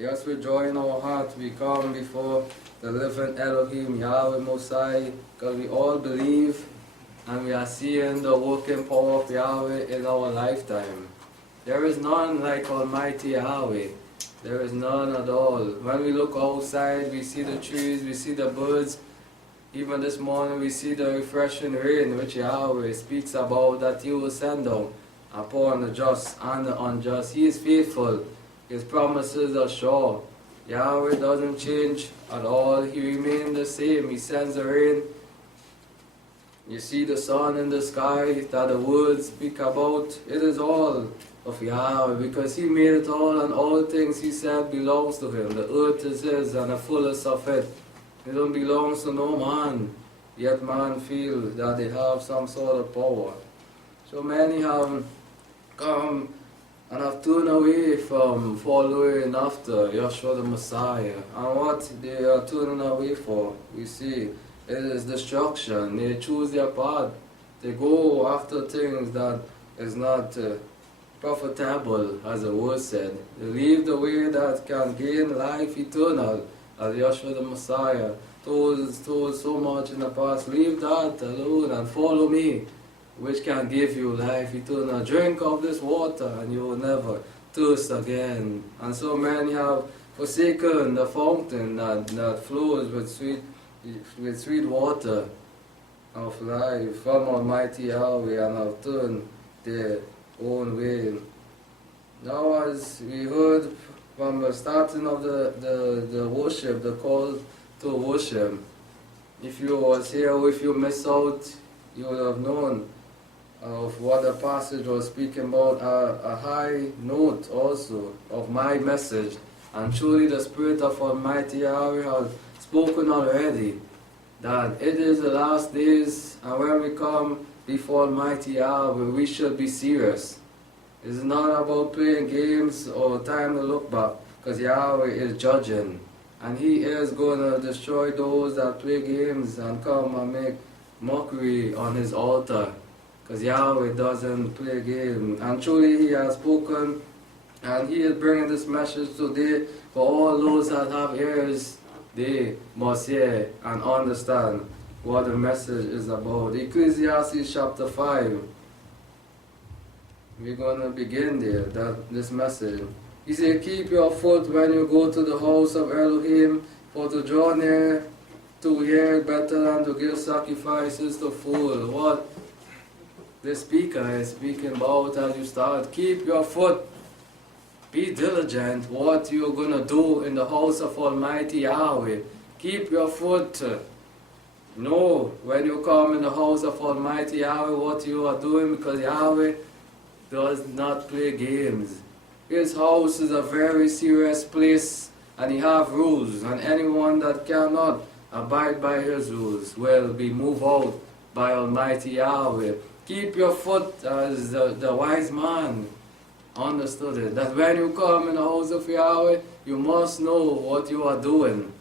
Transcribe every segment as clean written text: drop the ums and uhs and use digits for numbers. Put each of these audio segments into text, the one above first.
Yes, with joy in our heart, we come before the living Elohim, Yahweh Mosai, because we all believe and we are seeing the working power of Yahweh in our lifetime. There is none like Almighty Yahweh. There is none at all. When we look outside, we see the trees, we see the birds. Even this morning, we see the refreshing rain which Yahweh speaks about that He will send down upon the just and the unjust. He is faithful. His promises are sure. Yahweh doesn't change at all. He remains the same. He sends the rain. You see the sun in the sky that the words speak about. It is all of Yahweh because He made it all, and all things He said belongs to Him. The earth is His and the fullness of it. It don't belong to no man. Yet man feels that they have some sort of power. So many have come and have turned away from following after Yeshua the Messiah. And what they are turning away for, we see, it is destruction. They choose their path. They go after things that is not profitable, as the word said. They leave the way that can gain life eternal, as Yeshua the Messiah told so much in the past. Leave that alone and follow me, which can give you life eternal. Drink of this water and you will never thirst again. And so many have forsaken the fountain that flows with sweet water of life from Almighty Yahweh and have turned their own way. Now, as we heard from the starting of the worship, the call to worship, if you was here or if you missed out, you would have known of what the passage was speaking about, a high note also of my message. And truly the Spirit of Almighty Yahweh has spoken already that it is the last days, and when we come before Almighty Yahweh, we should be serious. It's not about playing games or time to look back, because Yahweh is judging, and He is going to destroy those that play games and come and make mockery on His altar. Because Yahweh doesn't play games. And truly He has spoken, and He is bringing this message today for all those that have ears. They must hear and understand what the message is about. Ecclesiastes chapter 5. We're going to begin there, this message. He said, keep your foot when you go to the house of Elohim, for to draw near to hear better than to give sacrifices to fool. What the speaker is speaking about as you start. Keep your foot. Be diligent what you're going to do in the house of Almighty Yahweh. Keep your foot. Know when you come in the house of Almighty Yahweh what you are doing, because Yahweh does not play games. His house is a very serious place, and He have rules, and anyone that cannot abide by His rules will be moved out by Almighty Yahweh. Keep your foot, as the wise man understood it, that when you come in the house of Yahweh, you must know what you are doing,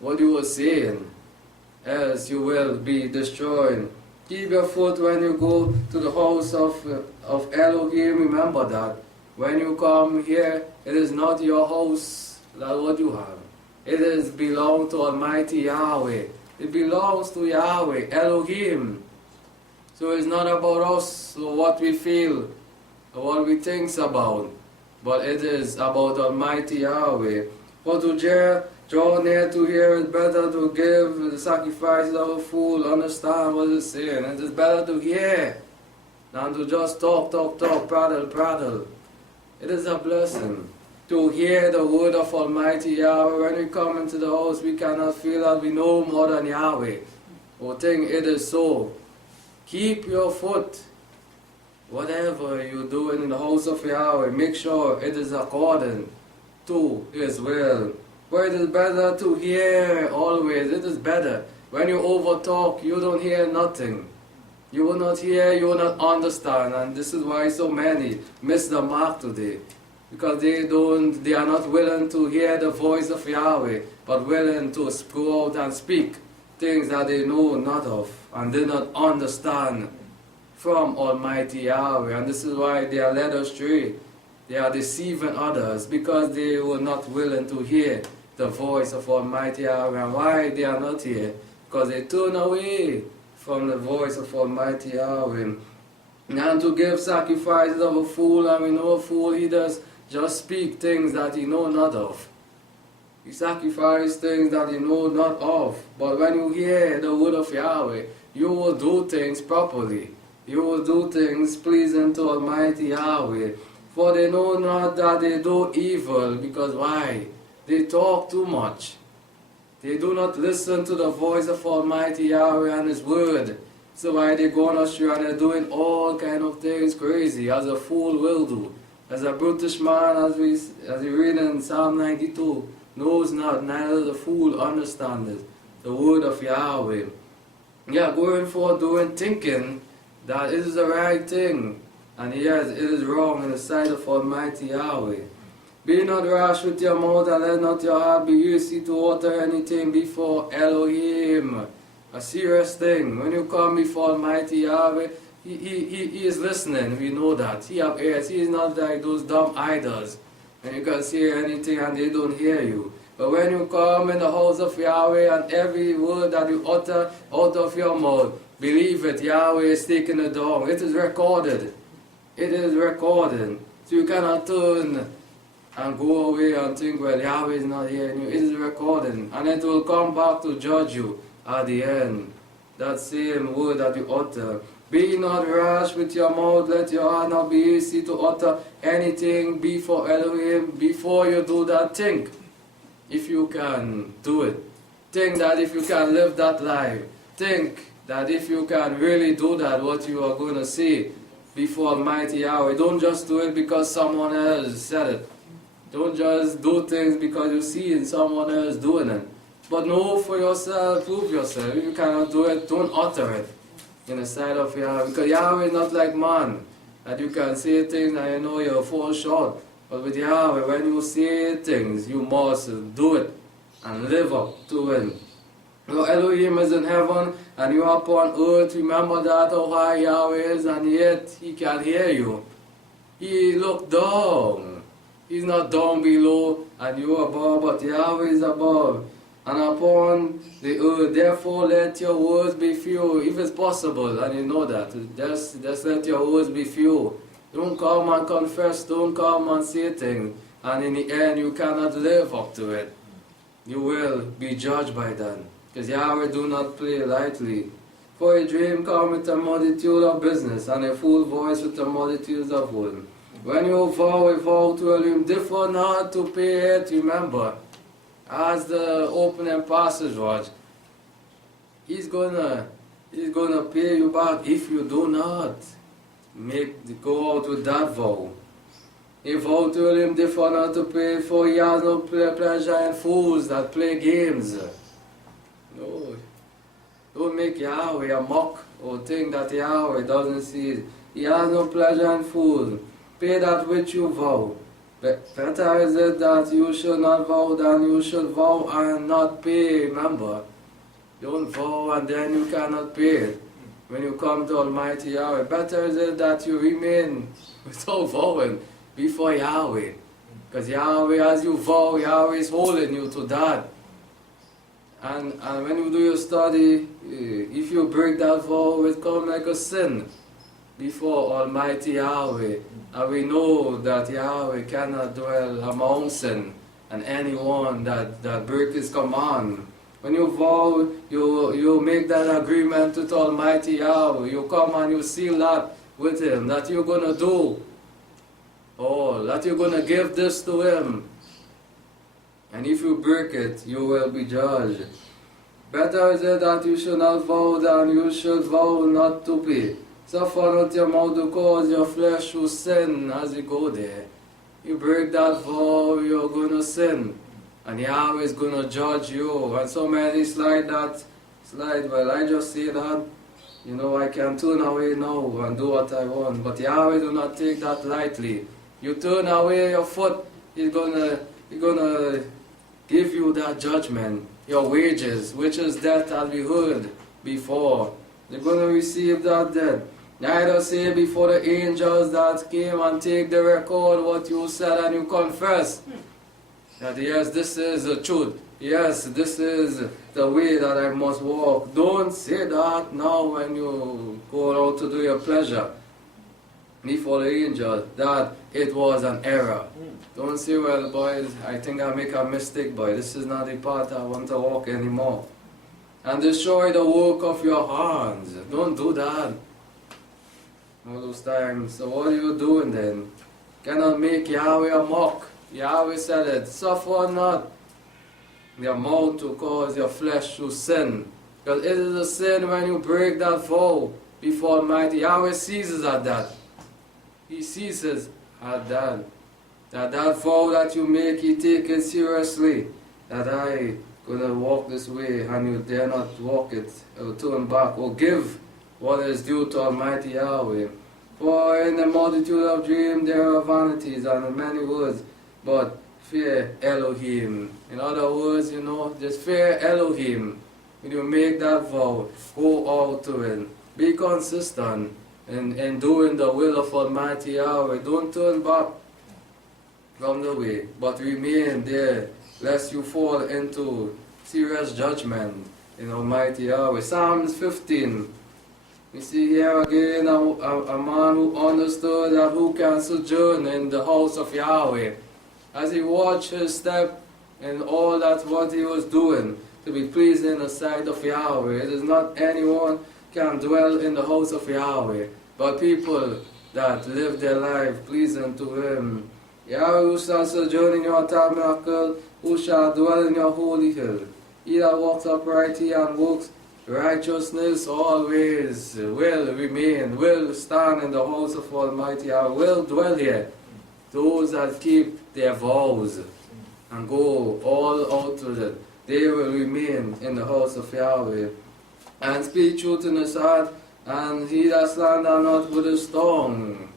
what you are saying, else you will be destroyed. Keep your foot when you go to the house of Elohim. Remember that when you come here, it is not your house that what you have. It is belong to Almighty Yahweh. It belongs to Yahweh, Elohim. So it's not about us or what we feel or what we think about, but it is about Almighty Yahweh. For to draw near to hear is better to give the sacrifices of a fool. Understand what it's saying. It is better to hear than to just talk, prattle. It is a blessing to hear the word of Almighty Yahweh. When we come into the house, we cannot feel that we know more than Yahweh or think it is so. Keep your foot. Whatever you're doing in the house of Yahweh, make sure it is according to His will. For it is better to hear always. It is better. When you overtalk, you don't hear nothing. You will not hear, you will not understand. And this is why so many miss the mark today. Because they are not willing to hear the voice of Yahweh, but willing to go out and speak things that they know not of and did not understand from Almighty Yahweh. And this is why they are led astray. They are deceiving others because they were not willing to hear the voice of Almighty Yahweh. And why they are not here? Because they turn away from the voice of Almighty Yahweh. And to give sacrifices of a fool, and we know a fool, he does just speak things that he know not of. He sacrifices things that he know not of. But when you hear the word of Yahweh, you will do things properly. You will do things pleasing to Almighty Yahweh. For they know not that they do evil, because why? They talk too much. They do not listen to the voice of Almighty Yahweh and His word. So why they go on astray and they're doing all kind of things crazy, as a fool will do. As a brutish man, as we read in Psalm 92, knows not, neither the fool understandeth the word of Yahweh. Yeah, going forth doing, thinking that it is the right thing, and yes, it is wrong in the sight of Almighty Yahweh. Be not rash with your mouth, and let not your heart be hasty to utter anything before Elohim. A serious thing. When you come before Almighty Yahweh, He is listening. We know that. He have ears. He is not like those dumb idols. And you can say anything and they don't hear you. But when you come in the house of Yahweh, and every word that you utter out of your mouth, believe it, Yahweh is taking it down. It is recorded. It is recorded. So you cannot turn and go away and think, well, Yahweh is not hearing you. It is recorded. And it will come back to judge you at the end. That same word that you utter. Be not rash with your mouth, let your heart not be hasty to utter anything before Elohim. Before you do that, think if you can do it. Think that if you can live that life. Think that if you can really do that, what you are going to say before Almighty Yahweh. Don't just do it because someone else said it. Don't just do things because you see someone else doing it. But know for yourself, prove yourself. If you cannot do it, don't utter it in the sight of Yahweh. Because Yahweh is not like man, that you can say things and you know you'll fall short. But with Yahweh, when you say things, you must do it and live up to it. Your Elohim is in heaven and you are upon earth. Remember that how high Yahweh is, and yet He can hear you. He looked down. He's not down below and you are above, but Yahweh is above. And upon the earth, therefore let your words be few, if it's possible, and you know that. Just let your words be few. Don't come and confess, don't come and say things, and in the end you cannot live up to it. You will be judged by that. Because Yahweh do not play lightly. For a dream comes with a multitude of business, and a full voice with a multitude of words. When you vow a vow to Elohim, differ not to pay it, remember. As the opening passage was, He's gonna pay you back if you do not go out with that vow. A vow to Him, differ not to pay, for He has no pleasure in fools that play games. No, don't make Yahweh a mock or think that Yahweh doesn't see it. He has no pleasure in fools. Pay that which you vow. Better is it that you should not vow than you should vow and not pay. Remember, don't vow and then you cannot pay it. When you come to Almighty Yahweh, better is it that you remain without vowing before Yahweh. Because Yahweh, as you vow, Yahweh is holding you to that. And when you do your study, if you break that vow, it comes like a sin before Almighty Yahweh. And we know that Yahweh cannot dwell among sin, and anyone that breaks His command. When you vow, you make that agreement with Almighty Yahweh. You come and you seal that with Him, that you're going to do all, that you're going to give this to Him. And if you break it, you will be judged. Better is it that you should not vow than you should vow not to pay. Suffer not your mouth to cause your flesh to sin as you go there. You break that vow, you're going to sin. And Yahweh is going to judge you. And so many slide, well, I just say that, I can turn away now and do what I want. But Yahweh do not take that lightly. You turn away your foot, He's gonna give you that judgment, your wages, which is death, as we heard before. You're going to receive that death. Neither say before the angels that came and take the record what you said and you confess. That yes, this is the truth. Yes, this is the way that I must walk. Don't say that now when you go out to do your pleasure before the angel that it was an error. Don't say, well, boys, I think I make a mistake, boy. This is not the path I want to walk anymore. And destroy the work of your hands. Don't do that. All those times. So what are you doing then? Cannot make Yahweh a mock. Yahweh said it, suffer not your mouth to cause your flesh to sin. Because it is a sin when you break that vow before Almighty. Yahweh seizes at that. He seizes at that. That vow that you make, He take it seriously. That I gonna walk this way and you dare not walk it or turn back or give what is due to Almighty Yahweh. For in the multitude of dreams there are vanities and many words, but fear Elohim. In other words, just fear Elohim. When you make that vow, go out to it. Be consistent in doing the will of Almighty Yahweh. Don't turn back from the way, but remain there, lest you fall into serious judgment in Almighty Yahweh. Psalms 15. We see here again a man who understood that who can sojourn in the house of Yahweh. As he watched his step and all that what he was doing to be pleasing in the sight of Yahweh. It is not anyone can dwell in the house of Yahweh, but people that live their life pleasing to Him. Yahweh who shall sojourn in your tabernacle, who shall dwell in your holy hill. He that walks uprightly and works righteousness always will remain, will stand in the house of Almighty Yahweh, will dwell here. Those that keep their vows and go all out with it, they will remain in the house of Yahweh. And speak truth in his heart, and he that slander not with his tongue.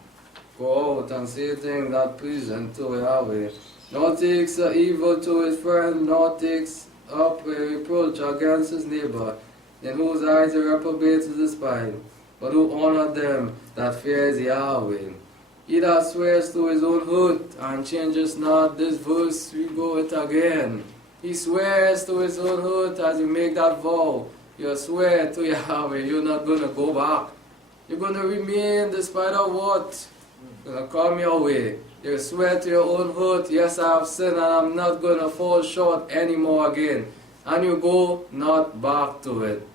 Go out and say things that pleasing to Yahweh. Nor takes evil to his friend, nor takes up a reproach against his neighbor, in whose eyes he reprobates the spine, but who honor them that fears Yahweh. He that swears to his own hurt and changes not. This verse, we go it again. He swears to his own hurt as you make that vow. You swear to Yahweh, you're not going to go back. You're going to remain despite of what? Going to come your way. You swear to your own hurt, yes, I have sinned and I'm not going to fall short anymore again. And you go not back to it.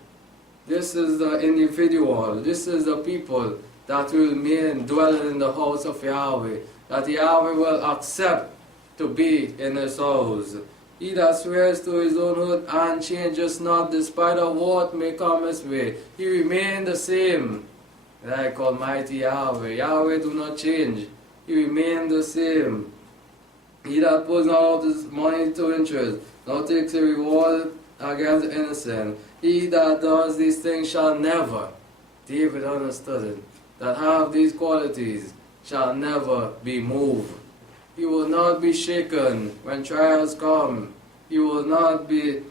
This is the individual. This is the people that will remain dwelling in the house of Yahweh. That Yahweh will accept to be in his house. He that swears to his own hurt and changes not despite of what may come his way. He remains the same. Like Almighty Yahweh. Yahweh do not change. He remains the same. He that puts not out his money to interest, nor takes a reward against the innocent. He that does these things shall never, David understood it, that have these qualities shall never be moved. He will not be shaken when trials come. He will not be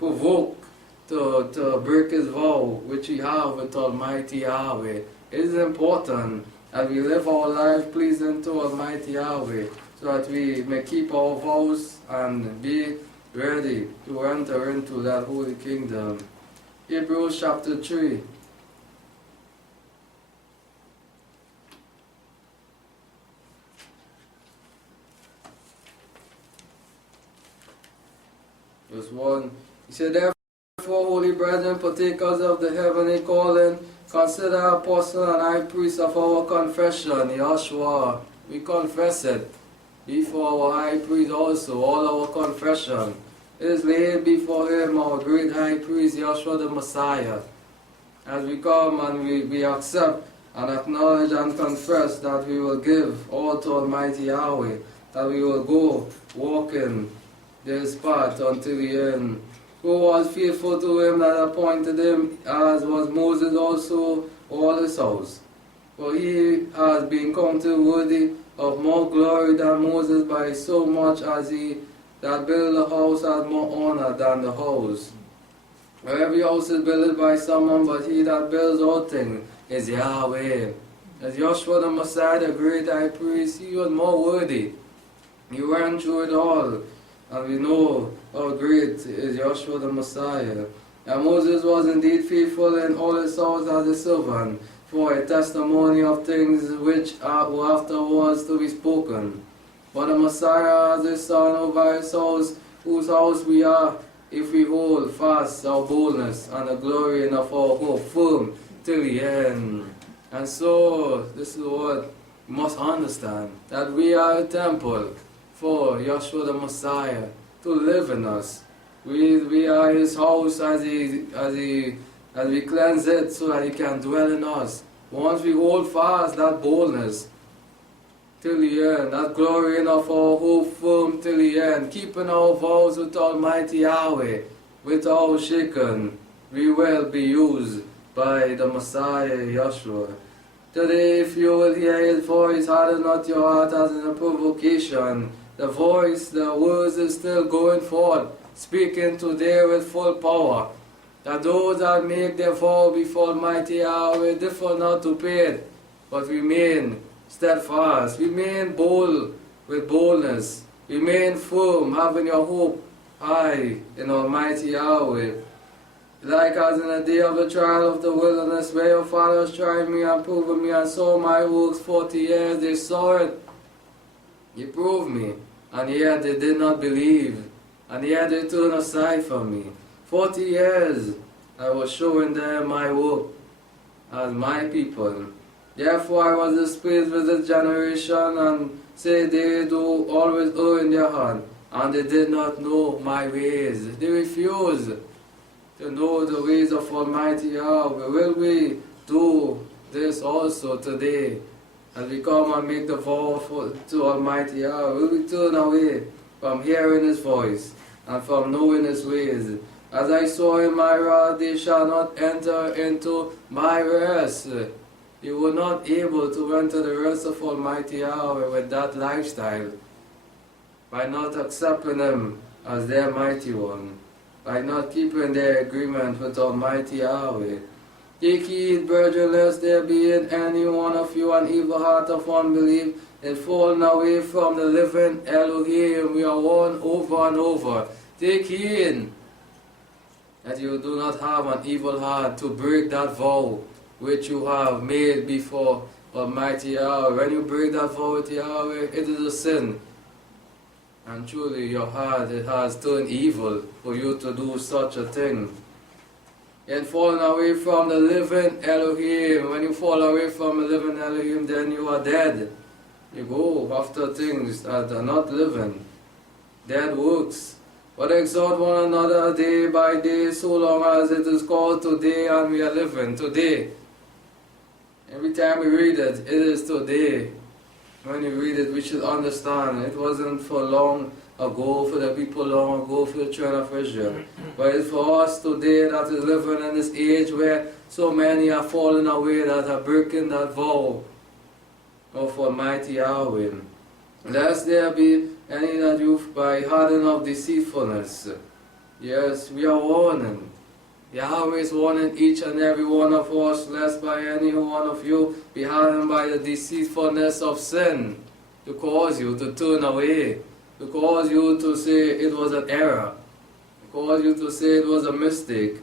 provoked to break his vow which he have with Almighty Yahweh. It is important that we live our life pleasing to Almighty Yahweh, so that we may keep our vows and be ready to enter into that holy kingdom. Hebrews chapter 3. Verse 1. He said, therefore, holy brethren, partakers of the heavenly calling, consider apostle and high priest of our confession, Yahshua. We confess it before our high priest also, all our confession. It is laid before him, our great high priest, Yahshua the Messiah. As we come and we accept and acknowledge and confess that we will give all to Almighty Yahweh, that we will go walking this path until the end. Who was faithful to him that appointed him, as was Moses also, all his house. For he has been counted worthy of more glory than Moses by so much as he that build the house has more honor than the house. For every house is built by someone, but he that builds all things is Yahweh. As Joshua the Messiah, the great high priest, he was more worthy. He ran through it all. And we know how great is Joshua the Messiah. And Moses was indeed faithful in all his house as a servant, for a testimony of things which were afterwards to be spoken. But the Messiah as his son over his house, whose house we are, if we hold fast our boldness and the glory of our hope firm till the end. And so, this is what we must understand, that we are a temple for Yeshua the Messiah to live in us. We are his house as we cleanse it so that he can dwell in us. Once we hold fast that boldness till the end, that glory of our hope firm till the end, keeping our vows with Almighty Yahweh, without shaken, we will be used by the Messiah Yeshua. Today, if you will hear his voice, harden not your heart as in a provocation. The voice, the words is still going forth, speaking today with full power. That those that make their vow before Almighty Yahweh differ not to pay it, but remain steadfast, remain bold with boldness, remain firm, having your hope high in Almighty Yahweh. Like as in the day of the trial of the wilderness, where your fathers tried me and proved me and saw my works 40 years, they saw it, he proved me, and yet they did not believe, and yet they turned aside from me. 40 years I was showing them my work as my people. Therefore I was displeased with this generation, and say they do always err in their heart, and they did not know my ways. They refused to know the ways of Almighty Yahweh. Will we do this also today? As we come and make the vow to Almighty Yahweh, will we turn away from hearing his voice and from knowing his ways? As I saw in my wrath, they shall not enter into my rest. You were not able to enter the rest of Almighty Yahweh with that lifestyle, by not accepting him as their mighty one, by not keeping their agreement with Almighty Yahweh. Take heed, brethren, lest there be in any one of you an evil heart of unbelief, and falling away from the living Elohim. We are warned over and over. Take heed that you do not have an evil heart to break that vow which you have made before Almighty Yahweh. When you break that vow with Yahweh, it is a sin. And truly your heart, it has turned evil for you to do such a thing. And falling away from the living Elohim. When you fall away from the living Elohim, then you are dead. You go after things that are not living, dead works. But exhort one another day by day, so long as it is called today and we are living today. Every time we read it, it is today. When you read it, we should understand it wasn't for long ago, for the people long ago, for the children of Israel. But it's for us today that is living in this age where so many are falling away, that are breaking that vow of Almighty Yahweh. Lest there be any that you by harden of deceitfulness. Yes, we are warning. Yahweh is warning each and every one of us, lest by any one of you be hardened by the deceitfulness of sin, to cause you to turn away, to cause you to say it was an error, to cause you to say it was a mistake,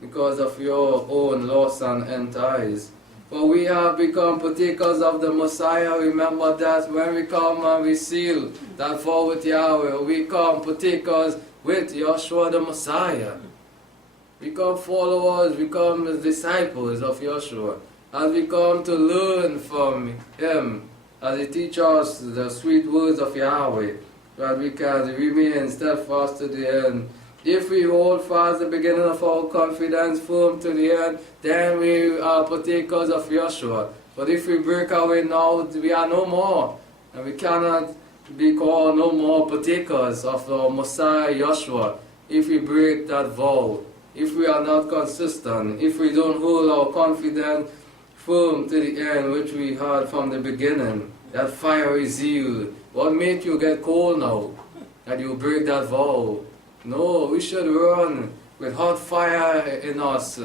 because of your own loss and ties. For we have become partakers of the Messiah. Remember that when we come and we seal that vow with Yahweh, we come partakers with Yeshua the Messiah. We come followers, we come disciples of Yeshua. As we come to learn from him, as he teaches us the sweet words of Yahweh, that we can remain steadfast to the end. If we hold fast the beginning of our confidence firm to the end, then we are partakers of Yeshua. But if we break away now, we are no more. And we cannot be called no more partakers of our Messiah Yeshua if we break that vow. If we are not consistent, if we don't hold our confidence firm to the end, which we had from the beginning, that fiery zeal. What made you get cold now, that you break that vow? No, we should run with hot fire in us,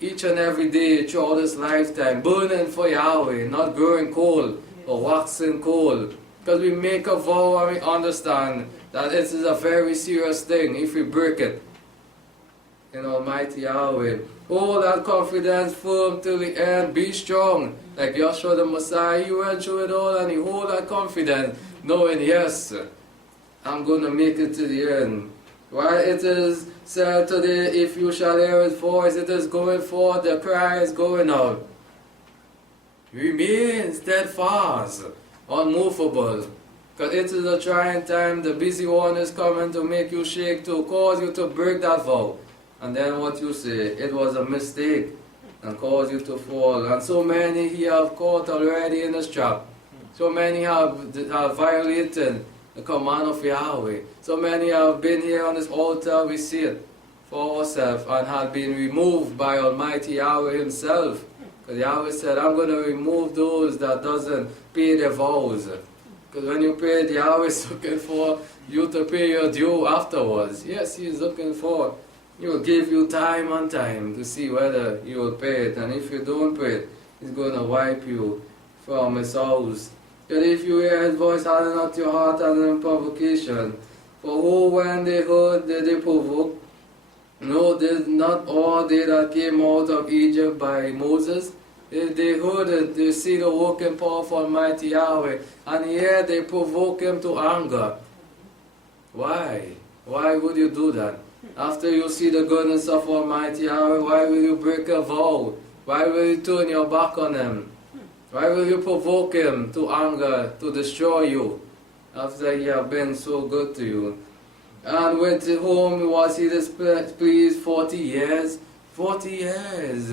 each and every day throughout this lifetime, burning for Yahweh, not growing cold or waxing cold. Because we make a vow and we understand that it is a very serious thing if we break it. In Almighty Yahweh, hold that confidence firm till the end, be strong. Like Joshua the Messiah, he went through it all and he hold that confidence, knowing, yes, I'm going to make it to the end. While it is said today, if you shall hear his voice, it is going forth, the cry is going out. Remain steadfast, unmovable. Because it is a trying time, the busy one is coming to make you shake, to cause you to break that vow. And then what you say, it was a mistake, and cause you to fall. And so many he have caught already in this trap. So many have violated the command of Yahweh. So many have been here on this altar, we see it for ourselves, and have been removed by Almighty Yahweh himself. Because Yahweh said, I'm going to remove those that doesn't pay their vows. Because when you pay, Yahweh is looking for you to pay your due afterwards. Yes, he is looking for. He will give you time and time to see whether you will pay it. And if you don't pay it, he's going to wipe you from his house. But if you hear his voice, harden not your heart as in provocation. For who when they heard did they provoke? No, did not all they that came out of Egypt by Moses. They heard it, they see the working power of Almighty Yahweh. And yet they provoke him to anger. Why? Why would you do that? After you see the goodness of Almighty Yahweh, why will you break a vow? Why will you turn your back on him? Why will you provoke him to anger, to destroy you, after he has been so good to you? And with whom was he displeased 40 years? 40 years.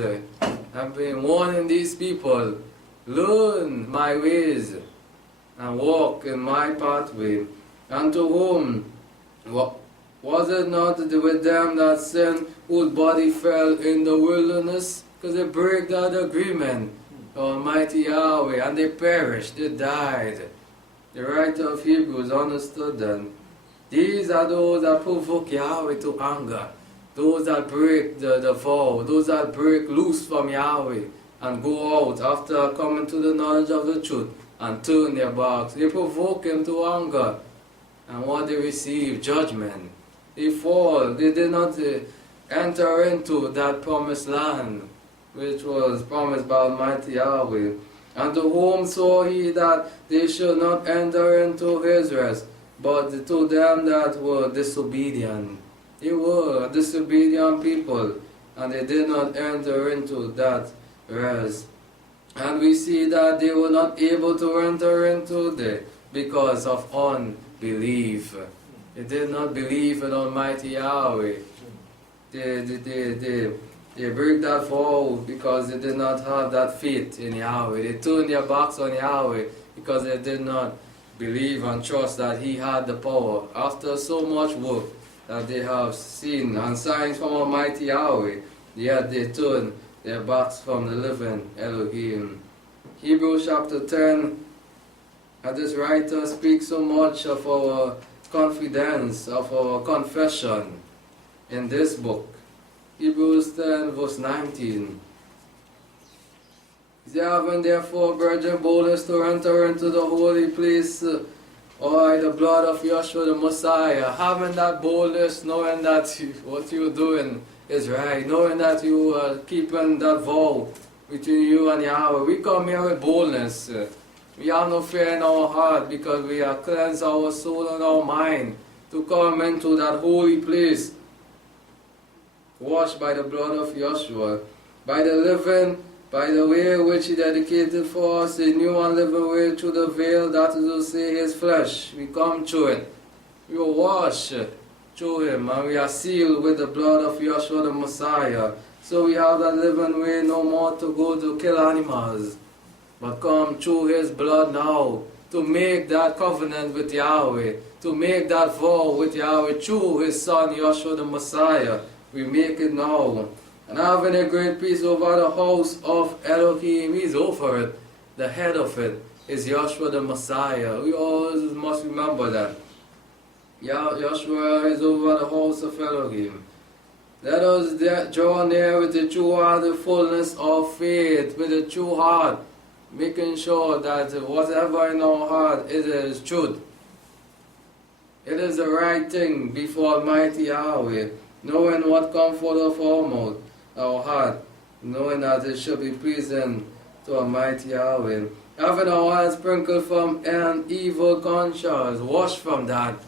I've been warning these people, learn my ways and walk in my pathway. And to whom was it not with them that sinned, whose body fell in the wilderness? Because they break that agreement, Almighty Yahweh, and they perished, they died. The writer of Hebrews understood that. These are those that provoke Yahweh to anger, those that break the vow, those that break loose from Yahweh and go out after coming to the knowledge of the truth and turn their backs. They provoke him to anger, and what they receive, judgment. They fall. They did not enter into that promised land, which was promised by Almighty Yahweh. And to whom saw he that they should not enter into his rest, but to them that were disobedient. They were a disobedient people, and they did not enter into that rest. And we see that they were not able to enter into it because of unbelief. They did not believe in Almighty Yahweh. They break that vow because they did not have that faith in Yahweh. They turned their backs on Yahweh because they did not believe and trust that he had the power. After so much work that they have seen and signs from Almighty Yahweh, yet they turned their backs from the living Elohim. Hebrews chapter 10, and this writer speaks so much of our confidence, of our confession in this book. Hebrews 10 verse 19. They having therefore, brethren, boldness to enter into the holy place by the blood of Yeshua the Messiah. Having that boldness, knowing that what you're doing is right, knowing that you are keeping that vow between you and Yahweh. We come here with boldness. We have no fear in our heart because we have cleansed our soul and our mind to come into that holy place, washed by the blood of Yeshua, by the way which he dedicated for us, a new and living way through the veil, that is to say, his flesh. We come through it. We are washed through him, and we are sealed with the blood of Yeshua the Messiah. So we have that living way no more to go to kill animals, but come through his blood now to make that covenant with Yahweh, to make that vow with Yahweh through his son Yeshua the Messiah. We make it now. And having a great peace over the house of Elohim, he's over it. The head of it is Yeshua the Messiah. We always must remember that. Yeshua is over the house of Elohim. Let us draw near with the true heart, the fullness of faith, with the true heart, making sure that whatever in our heart, it is truth. It is the right thing before Almighty Yahweh, knowing what comes forth of our mouth, our heart, knowing that it should be pleasing to Almighty Yahweh. Having our hearts sprinkled from an evil conscience, washed from that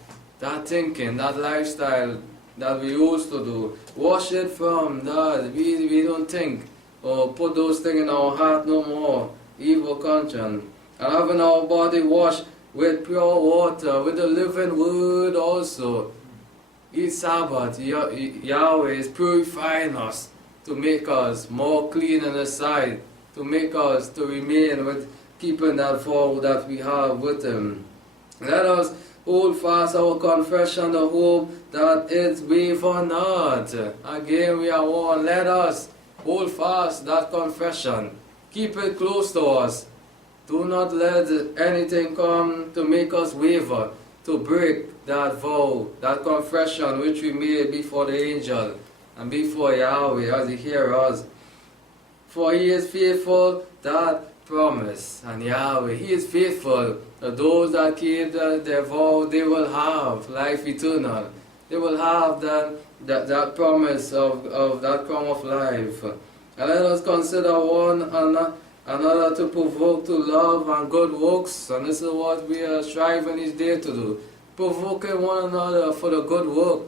thinking, that lifestyle that we used to do. Wash it from that. We don't think or put those things in our heart no more. Evil conscience. And having our body washed with pure water, with the living word also. Each Sabbath, Yahweh is purifying us to make us more clean in His sight, to make us to remain with keeping that vow that we have with Him. Let us hold fast our confession, the hope that it waver not. Again we are warned, let us hold fast that confession. Keep it close to us. Do not let anything come to make us waver, to break that vow, that confession which we made before the angel and before Yahweh as He hears us. For He is faithful that promise, and Yahweh, He is faithful. Those that keep their vow, they will have life eternal. They will have that promise of that crown of life. And let us consider one another to provoke to love and good works. And this is what we are striving each day to do. Provoking one another for the good work.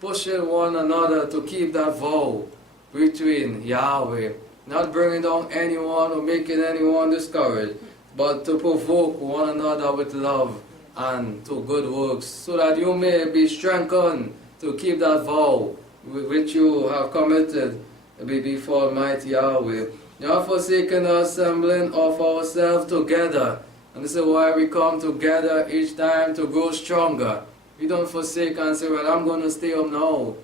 Pushing one another to keep that vow between Yahweh. Not bringing down anyone or making anyone discouraged, but to provoke one another with love and to good works, so that you may be strengthened to keep that vow which you have committed before Almighty Yahweh. Not forsaking the assembling of ourselves together. And this is why we come together each time to grow stronger. We don't forsake and say, well, I'm going to stay up now,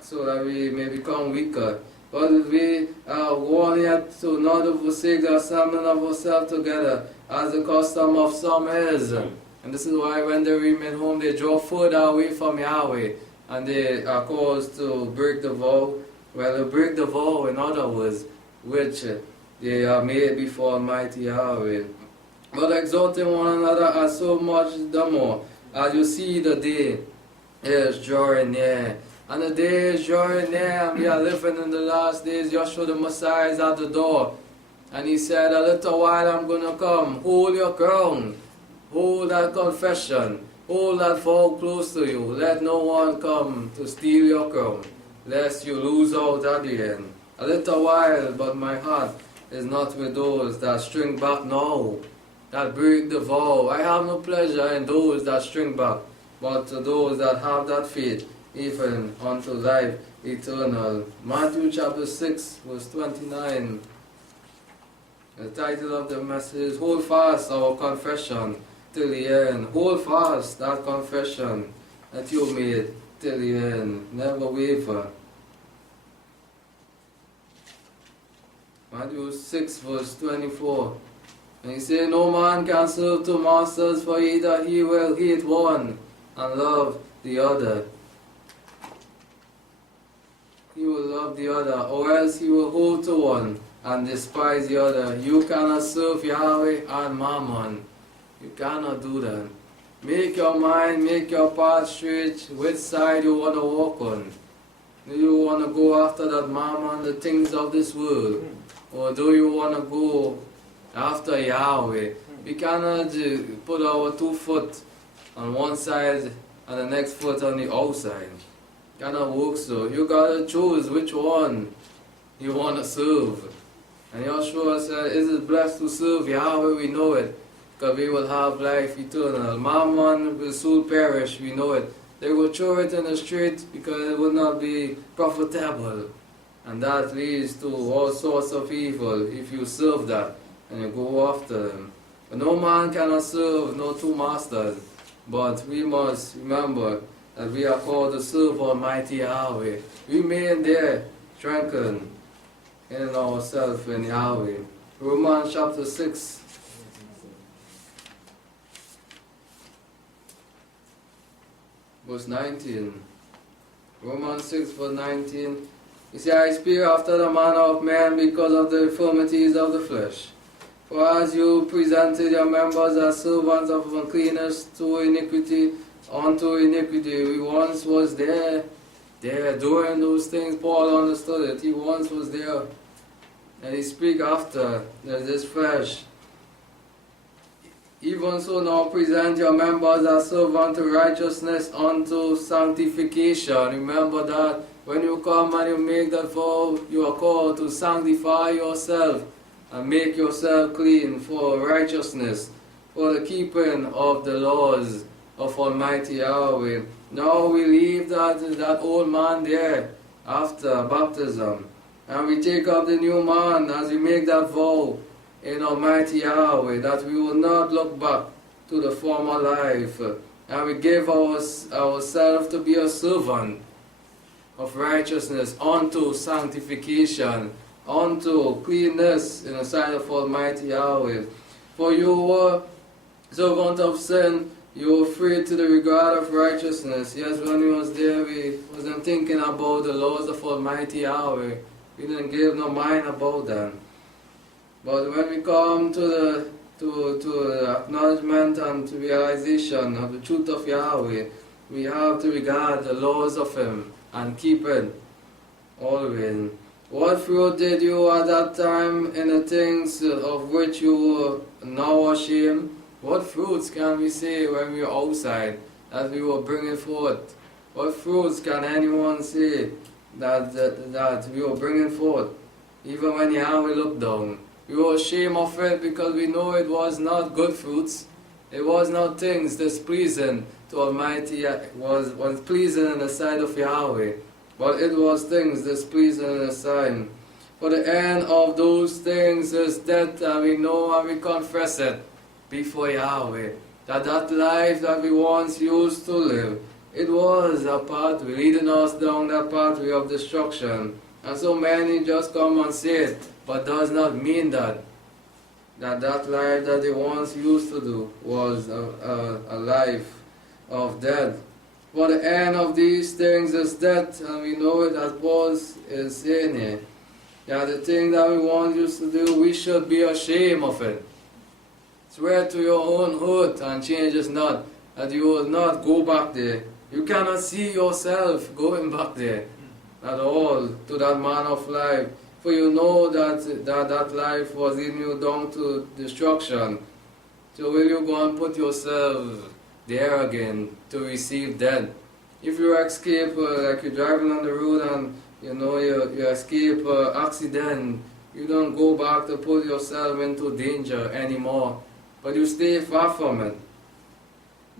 so that we may become weaker. But we are warned yet to not to forsake the assembling of ourselves together, as the custom of some is. And this is why when they remain home, they draw further away from Yahweh, and they are caused to break the vow. Well, they break the vow, in other words, which they are made before Almighty Yahweh. But exhorting one another as so much the more, as you see the day is drawing near. And the day is drawing near, and we are living in the last days. Joshua the Messiah is at the door. And He said, a little while I'm going to come. Hold your ground. Hold that confession. Hold that vow close to you. Let no one come to steal your crown, lest you lose out at the end. A little while, but my heart is not with those that string back now, that break the vow. I have no pleasure in those that string back, but to those that have that faith, even unto life eternal. Matthew chapter 6, verse 29. The title of the message is Hold Fast Our Confession Till the End. Hold fast that confession that you made till the end. Never waver. Matthew 6, verse 24. And He said, no man can serve two masters, for either he will hate one and love the other. He will love the other, or else he will hold to one and despise the other. You cannot serve Yahweh and Mammon. You cannot do that. Make your mind, make your path straight, which side you want to walk on. Do you want to go after that Mammon, the things of this world? Or do you want to go after Yahweh? We cannot put our 2 foot on one side and the next foot on the outside. Cannot work so. You gotta choose which one you want to serve. And Joshua said, is it blessed to serve Yahweh? We know it, because we will have life eternal. Mammon will soon perish, we know it. They will throw it in the street because it will not be profitable. And that leads to all sorts of evil if you serve that and you go after them. But no man cannot serve no 2 masters. But we must remember that we are called to serve Almighty Yahweh. Remain there, strengthened in ourselves in Yahweh. Romans chapter 6. Verse 19. Romans 6 verse 19. He said, I speak after the manner of men because of the infirmities of the flesh. For as you presented your members as servants of uncleanness to iniquity, unto iniquity, we once was there doing those things. Paul understood it. He once was there. And he speak after this flesh. Even so now present your members as servants to righteousness unto sanctification. Remember that when you come and you make that vow, you are called to sanctify yourself and make yourself clean for righteousness, for the keeping of the laws of Almighty Yahweh. Now we leave that old man there after baptism, and we take up the new man as we make that vow in Almighty Yahweh, that we will not look back to the former life, and we give ourselves to be a servant of righteousness unto sanctification, unto cleanness in the sight of Almighty Yahweh. For you were servant of sin, you were free to the regard of righteousness. Yes, when we was there, we wasn't thinking about the laws of Almighty Yahweh. We didn't give no mind about them. But when we come to the acknowledgement and to realization of the truth of Yahweh, we have to regard the laws of Him and keep it always. What fruit did you at that time in the things of which you were now ashamed? What fruits can we say when we were outside that we were bringing forth? What fruits can anyone say that we were bringing forth? Even when Yahweh looked down, we were ashamed of it because we know it was not good fruits. It was not things displeasing to Almighty, was pleasing in the sight of Yahweh, but it was things displeasing in the sight. For the end of those things is death, and we know and we confess it before Yahweh, that life that we once used to live, it was a pathway leading us down that pathway of destruction. And so many just come and say it, but does not mean that life that they once used to do was a life of death. For the end of these things is death, and we know it as Paul is saying here. Yeah, the thing that we once used to do, we should be ashamed of it. Swear to your own hurt and change is not, that you will not go back there. You cannot see yourself going back there at all to that man of life. For you know that life was leading you down to destruction. So will you go and put yourself there again to receive death? If you escape, like you're driving on the road and you escape accident, you don't go back to put yourself into danger anymore, but you stay far from it.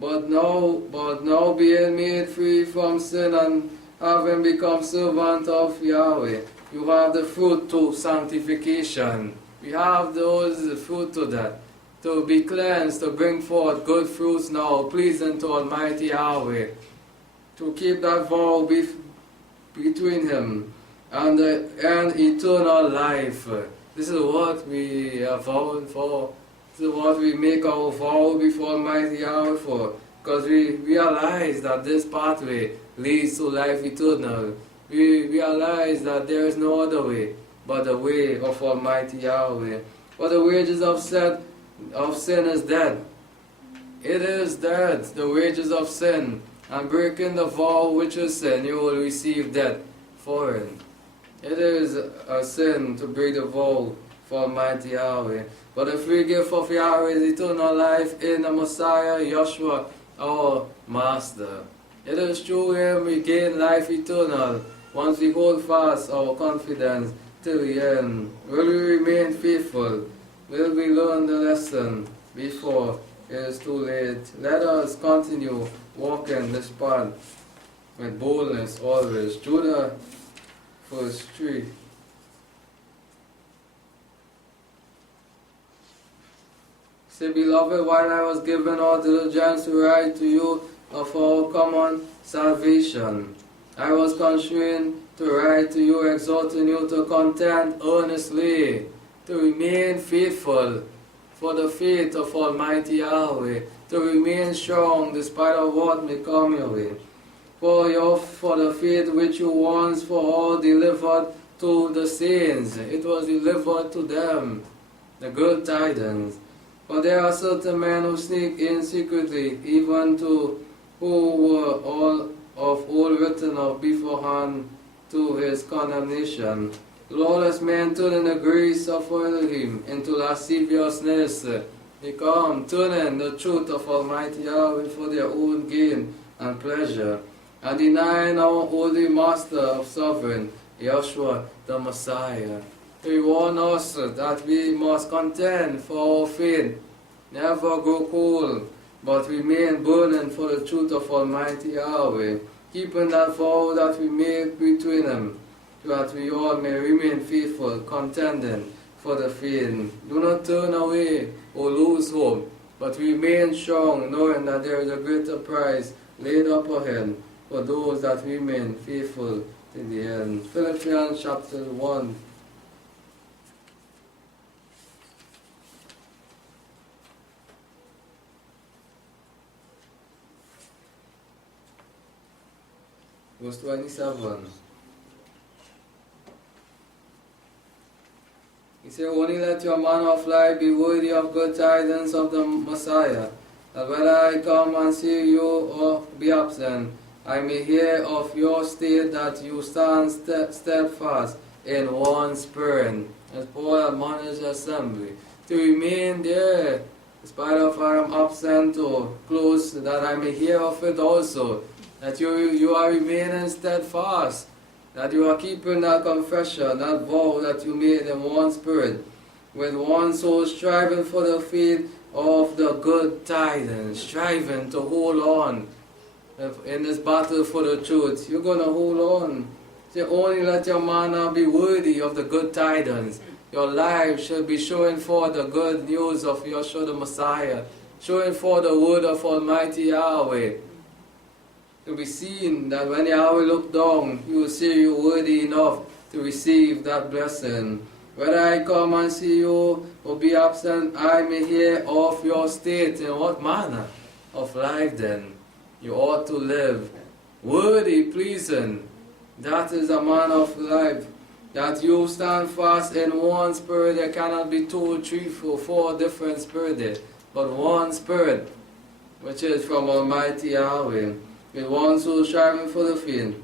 But now being made free from sin and having become servant of Yahweh, you have the fruit to sanctification. We have those fruit to that. To be cleansed, to bring forth good fruits now, pleasing to Almighty Yahweh. To keep that vow between Him and eternal life. This is what we are vowing for. This is what we make our vow before Almighty Yahweh for. Because we realize that this pathway leads to life eternal. We realize that there is no other way but the way of Almighty Yahweh. For the wages of sin is death. It is death, the wages of sin. And breaking the vow which is sin, you will receive death for it. It is a sin to break the vow for Almighty Yahweh. But the free gift of Yahweh is eternal life in the Messiah, Yeshua, our Master. It is through Him we gain life eternal, once we hold fast our confidence till the end. Will we remain faithful? Will we learn the lesson before it is too late? Let us continue walking this path with boldness always. Judah, verse 3. Say, beloved, while I was given all diligence to write to you of our common salvation, I was constrained to write to you, exhorting you to contend earnestly, to remain faithful for the faith of Almighty Yahweh, to remain strong despite of what may come your way. for the faith which you once for all delivered to the saints. It was delivered to them, the good tidings. For there are certain men who sneak in secretly, even to who were all of old written of beforehand to his condemnation. Lawless men turning the grace of Elohim into lasciviousness, become turning the truth of Almighty Yahweh for their own gain and pleasure, and denying our holy Master of Sovereign, Yeshua the Messiah. He warned us that we must contend for our faith, never grow cold, but remain burning for the truth of Almighty Yahweh, keeping that vow that we made between them, that we all may remain faithful, contending for the faith. Do not turn away or lose hope, but remain strong, knowing that there is a greater prize laid up ahead for those that remain faithful to the end. Philippians chapter 1. Verse 27. He said, only let your manner of life be worthy of good tidings of the Messiah, that whether I come and see you or be absent, I may hear of your state that you stand steadfast in one spirit. As Paul admonished the assembly, to remain there, in spite of I am absent or close, that I may hear of it also, that you are remaining steadfast, that you are keeping that confession, that vow that you made in one spirit, with one soul striving for the faith of the good tidings, striving to hold on in this battle for the truth. You're going to hold on. Say, only let your manner be worthy of the good tidings. Your life should be showing forth the good news of Yeshua the Messiah, showing forth the word of Almighty Yahweh. To be seen that when Yahweh look down, He will see you worthy enough to receive that blessing. Whether I come and see you or be absent, I may hear of your state. In what manner of life then you ought to live? Worthy, pleasing. That is a manner of life. That you stand fast in one spirit. There cannot be two, three, four different spirits, but one spirit, which is from Almighty Yahweh. With one soul striving for the faith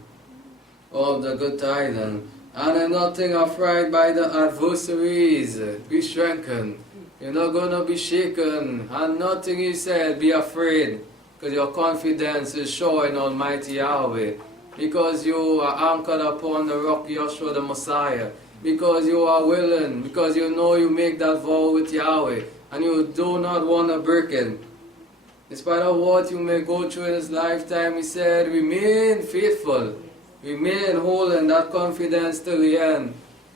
of the good tidings, and in nothing afraid by the adversaries. Be strengthened. You're not going to be shaken, and nothing He said, be afraid, because your confidence is sure in Almighty Yahweh, because you are anchored upon the rock Yeshua the Messiah, because you are willing, because you know you make that vow with Yahweh, and you do not want to break it. In spite of what you may go through in this lifetime, He said, remain faithful. Remain holding that confidence till the end.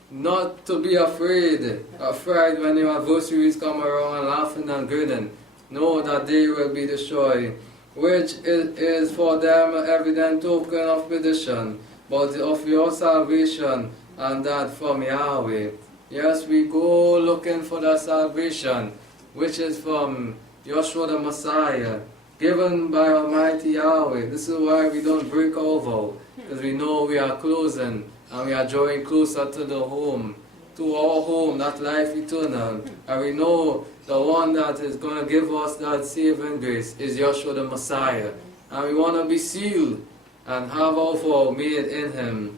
Not to be afraid when your adversaries come around and laughing and grinning. Know that they will be destroyed, which is for them an evident token of perdition, but of your salvation, and that from Yahweh. Yes, we go looking for that salvation, which is from Yeshua the Messiah, given by Almighty Yahweh. This is why we don't break our vow, because we know we are closing and we are drawing closer to the home, to our home, that life eternal. And we know the one that is going to give us that saving grace is Yeshua the Messiah. And we want to be sealed and have our vow made in Him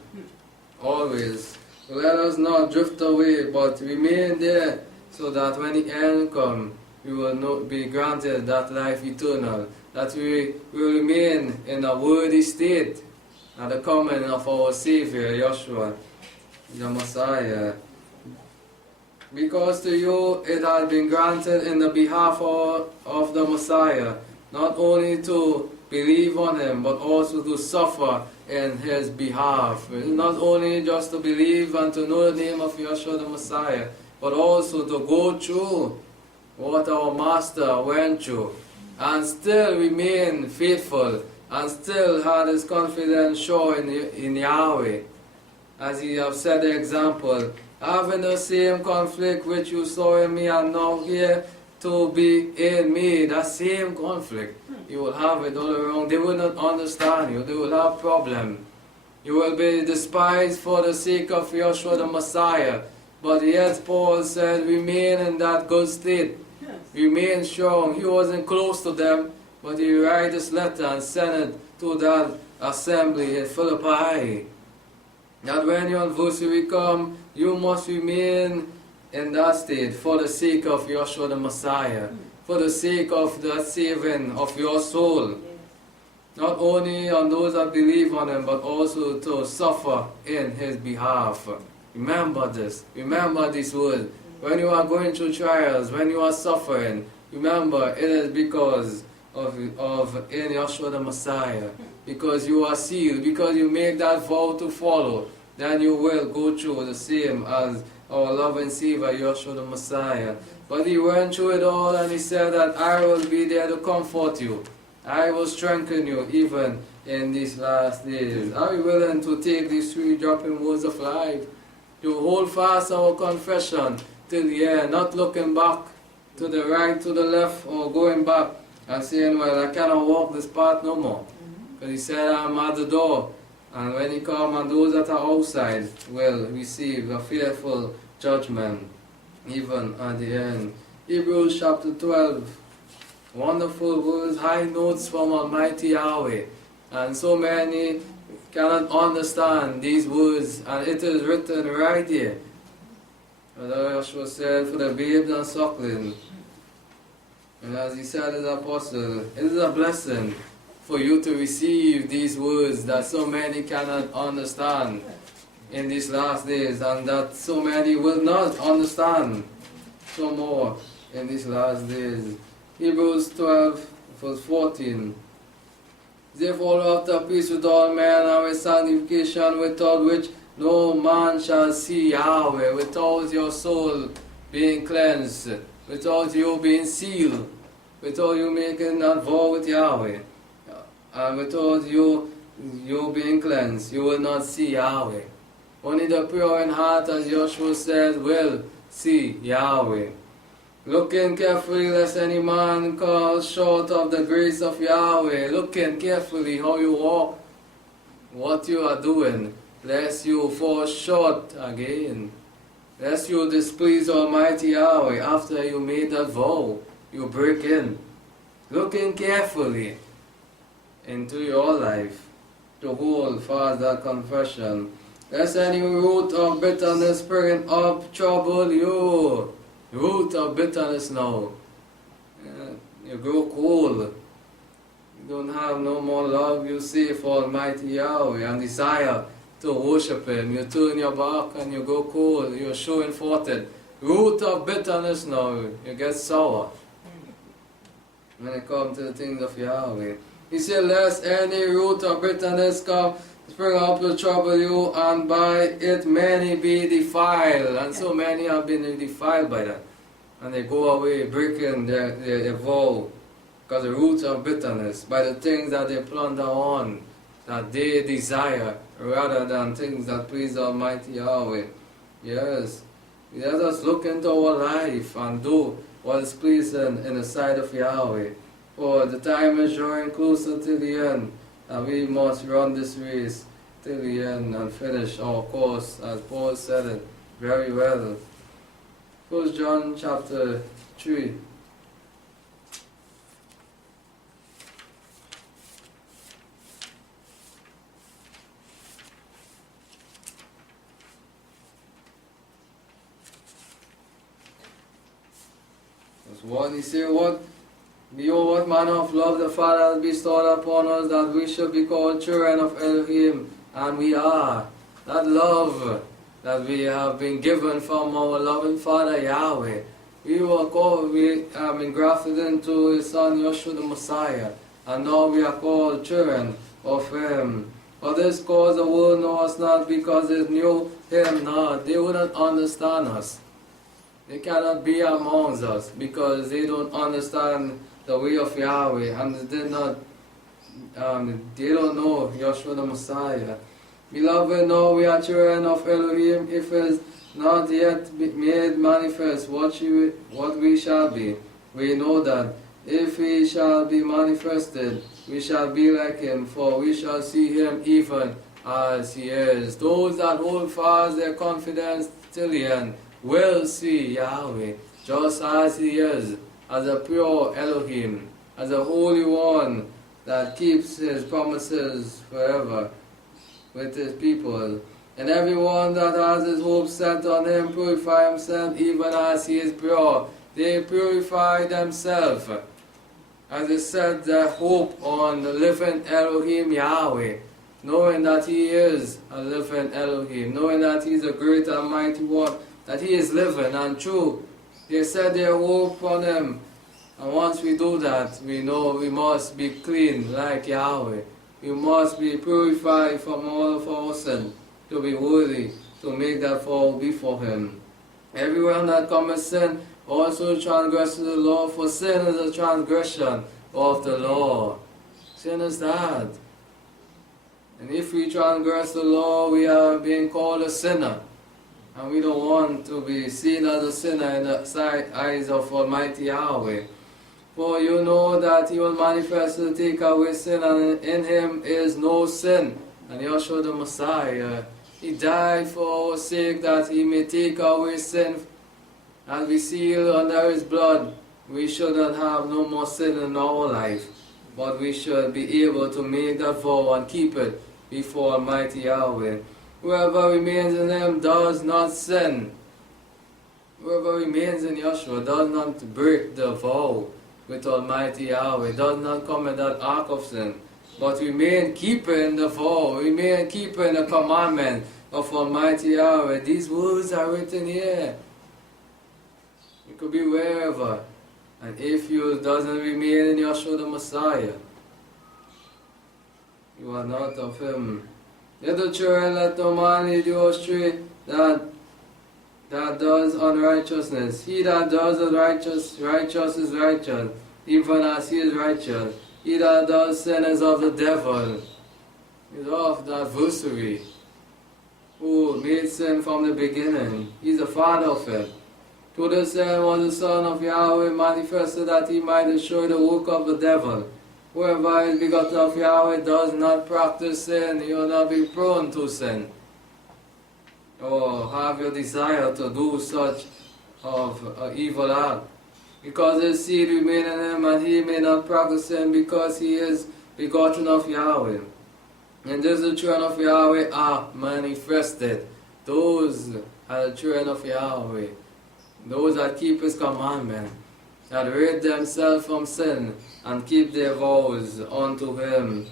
always. So let us not drift away, but remain there, so that when the end comes, we will not be granted that life eternal, that we will remain in a worthy state at the coming of our Savior, Yeshua, the Messiah. Because to you it has been granted in the behalf of the Messiah, not only to believe on Him, but also to suffer in His behalf. Not only just to believe and to know the name of Yeshua the Messiah, but also to go through what our Master went through, and still remain faithful, and still had his confidence sure in Yahweh. As He have set the example, having the same conflict which you saw in me, and now here to be in me, that same conflict. You will have it all around. They will not understand you. They will have problem. You will be despised for the sake of Yeshua the Messiah. But yet Paul said, remain in that good state. Yes. Remain strong. He wasn't close to them, but he wrote this letter and sent it to that assembly in Philippi. That when your adversary come, you must remain in that state for the sake of Yeshua the Messiah, for the sake of the saving of your soul. Yes. Not only on those that believe on him, but also to suffer in his behalf. Remember this. Remember this word. When you are going through trials, when you are suffering, remember it is because of in Yeshua the Messiah. Because you are sealed, because you make that vow to follow, then you will go through the same as our loving Savior, Yeshua the Messiah. But he went through it all and he said that I will be there to comfort you. I will strengthen you even in these last days. Are we willing to take these 3 dropping words of life? To hold fast our confession till the end, not looking back to the right, to the left, or going back and saying, well, I cannot walk this path no more. Because he said, I'm at the door. And when he comes, and those that are outside will receive a fearful judgment, even at the end. Hebrews chapter 12. Wonderful words, high notes from Almighty Yahweh. And so many cannot understand these words, and it is written right here. As Yeshua said, for the babes and suckling. And as he said as apostle, it is a blessing for you to receive these words that so many cannot understand in these last days, and that so many will not understand so more in these last days. Hebrews 12, verse 14. Therefore, after peace with all men and with sanctification, without which no man shall see Yahweh, without your soul being cleansed, without you being sealed, without you making that vow with Yahweh, and without you being cleansed, you will not see Yahweh. Only the pure in heart, as Joshua said, will see Yahweh. Looking carefully lest any man fall short of the grace of Yahweh. Looking carefully how you walk, what you are doing, lest you fall short again. Lest you displease Almighty Yahweh after you made that vow. You break in. Looking carefully into your life to hold fast that confession. Lest any root of bitterness springing up trouble you. Root of bitterness now. You grow cold. You don't have no more love, you say, for Almighty Yahweh and desire to worship Him. You turn your back and you go cold. You're showing forth it. Root of bitterness now. You get sour when it comes to the things of Yahweh. He said, lest any root of bitterness come, spring up to trouble you, and by it many be defiled. And so many have been defiled by that. And they go away breaking their vow because the roots of bitterness, by the things that they plunder on, that they desire, rather than things that please Almighty Yahweh. Yes, let us look into our life and do what is pleasing in the sight of Yahweh. For the time is drawing closer to the end, and we must run this race till the end and finish our course, as Paul said it very well. 1 John chapter 3. Verse 1, he said, behold, what manner of love the Father has bestowed upon us, that we should be called children of Elohim, and we are. That love that we have been given from our loving Father Yahweh. We have been grafted into His Son Yeshua the Messiah, and now we are called children of Him. For this cause the world knows us not, because it knew Him not. They wouldn't understand us. They cannot be amongst us, because they don't understand the way of Yahweh, and they don't know Yeshua the Messiah. Beloved, now we are children of Elohim, if it is not yet made manifest what we shall be. We know that If he shall be manifested, we shall be like him, for we shall see him even as he is. Those that hold fast their confidence till the end will see Yahweh just as he is, as a pure Elohim, as a holy one that keeps his promises forever with his people. And everyone that has his hope set on him purify himself even as he is pure. They purify themselves, as they set their hope on the living Elohim Yahweh, knowing that he is a living Elohim, knowing that he is a great and mighty one, that he is living and true. They set their hope on him. And once we do that, we know we must be clean like Yahweh. We must be purified from all of our sin to be worthy to make that fall before him. Everyone that commits sin also transgresses the law, for sin is a transgression of the law. Sin is that. And if we transgress the law, we are being called a sinner. And we don't want to be seen as a sinner in the eyes of Almighty Yahweh. For you know that he will manifest to take away sin, and in him is no sin. And Yeshua the Messiah, he died for our sake that he may take away sin. As we seal under his blood, we shouldn't have no more sin in our life, but we should be able to make that vow and keep it before Almighty Yahweh. Whoever remains in him does not sin. Whoever remains in Yeshua does not break the vow with Almighty Yahweh, does not commit that act of sin, but remain keeping the vow, remain keeping the commandment of Almighty Yahweh. These words are written here. You could be wherever, and if you doesn't remain in Yeshua the Messiah, you are not of him. Little children, let no man lead you astray that does unrighteousness. He that does righteous is righteous, even as he is righteous. He that does sin is of the devil, is of the adversary, who made sin from the beginning. He is the father of it. To the sin was the Son of Yahweh manifested, that he might destroy the work of the devil. Whoever is begotten of Yahweh does not practice sin, he will not be prone to sin, or have your desire to do such of an evil act. Because his seed remain in him, and he may not practice sin, because he is begotten of Yahweh. And these the children of Yahweh are manifested. Those are the children of Yahweh, those that keep his commandment, that rid themselves from sin and keep their vows unto him.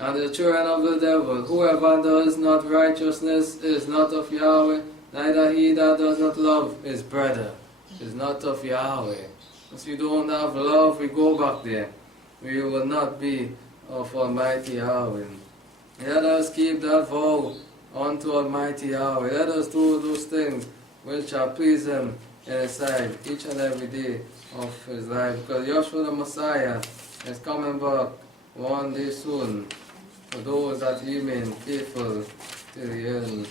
And the children of the devil, whoever does not righteousness is not of Yahweh, neither he that does not love his brother is not of Yahweh. If we don't have love, we go back there. We will not be of Almighty Yahweh. Let us keep that vow unto Almighty Yahweh. Let us do those things which are pleasing in his sight each and every day of his life. Because Yeshua the Messiah is coming back one day soon, for those that remain faithful till the end.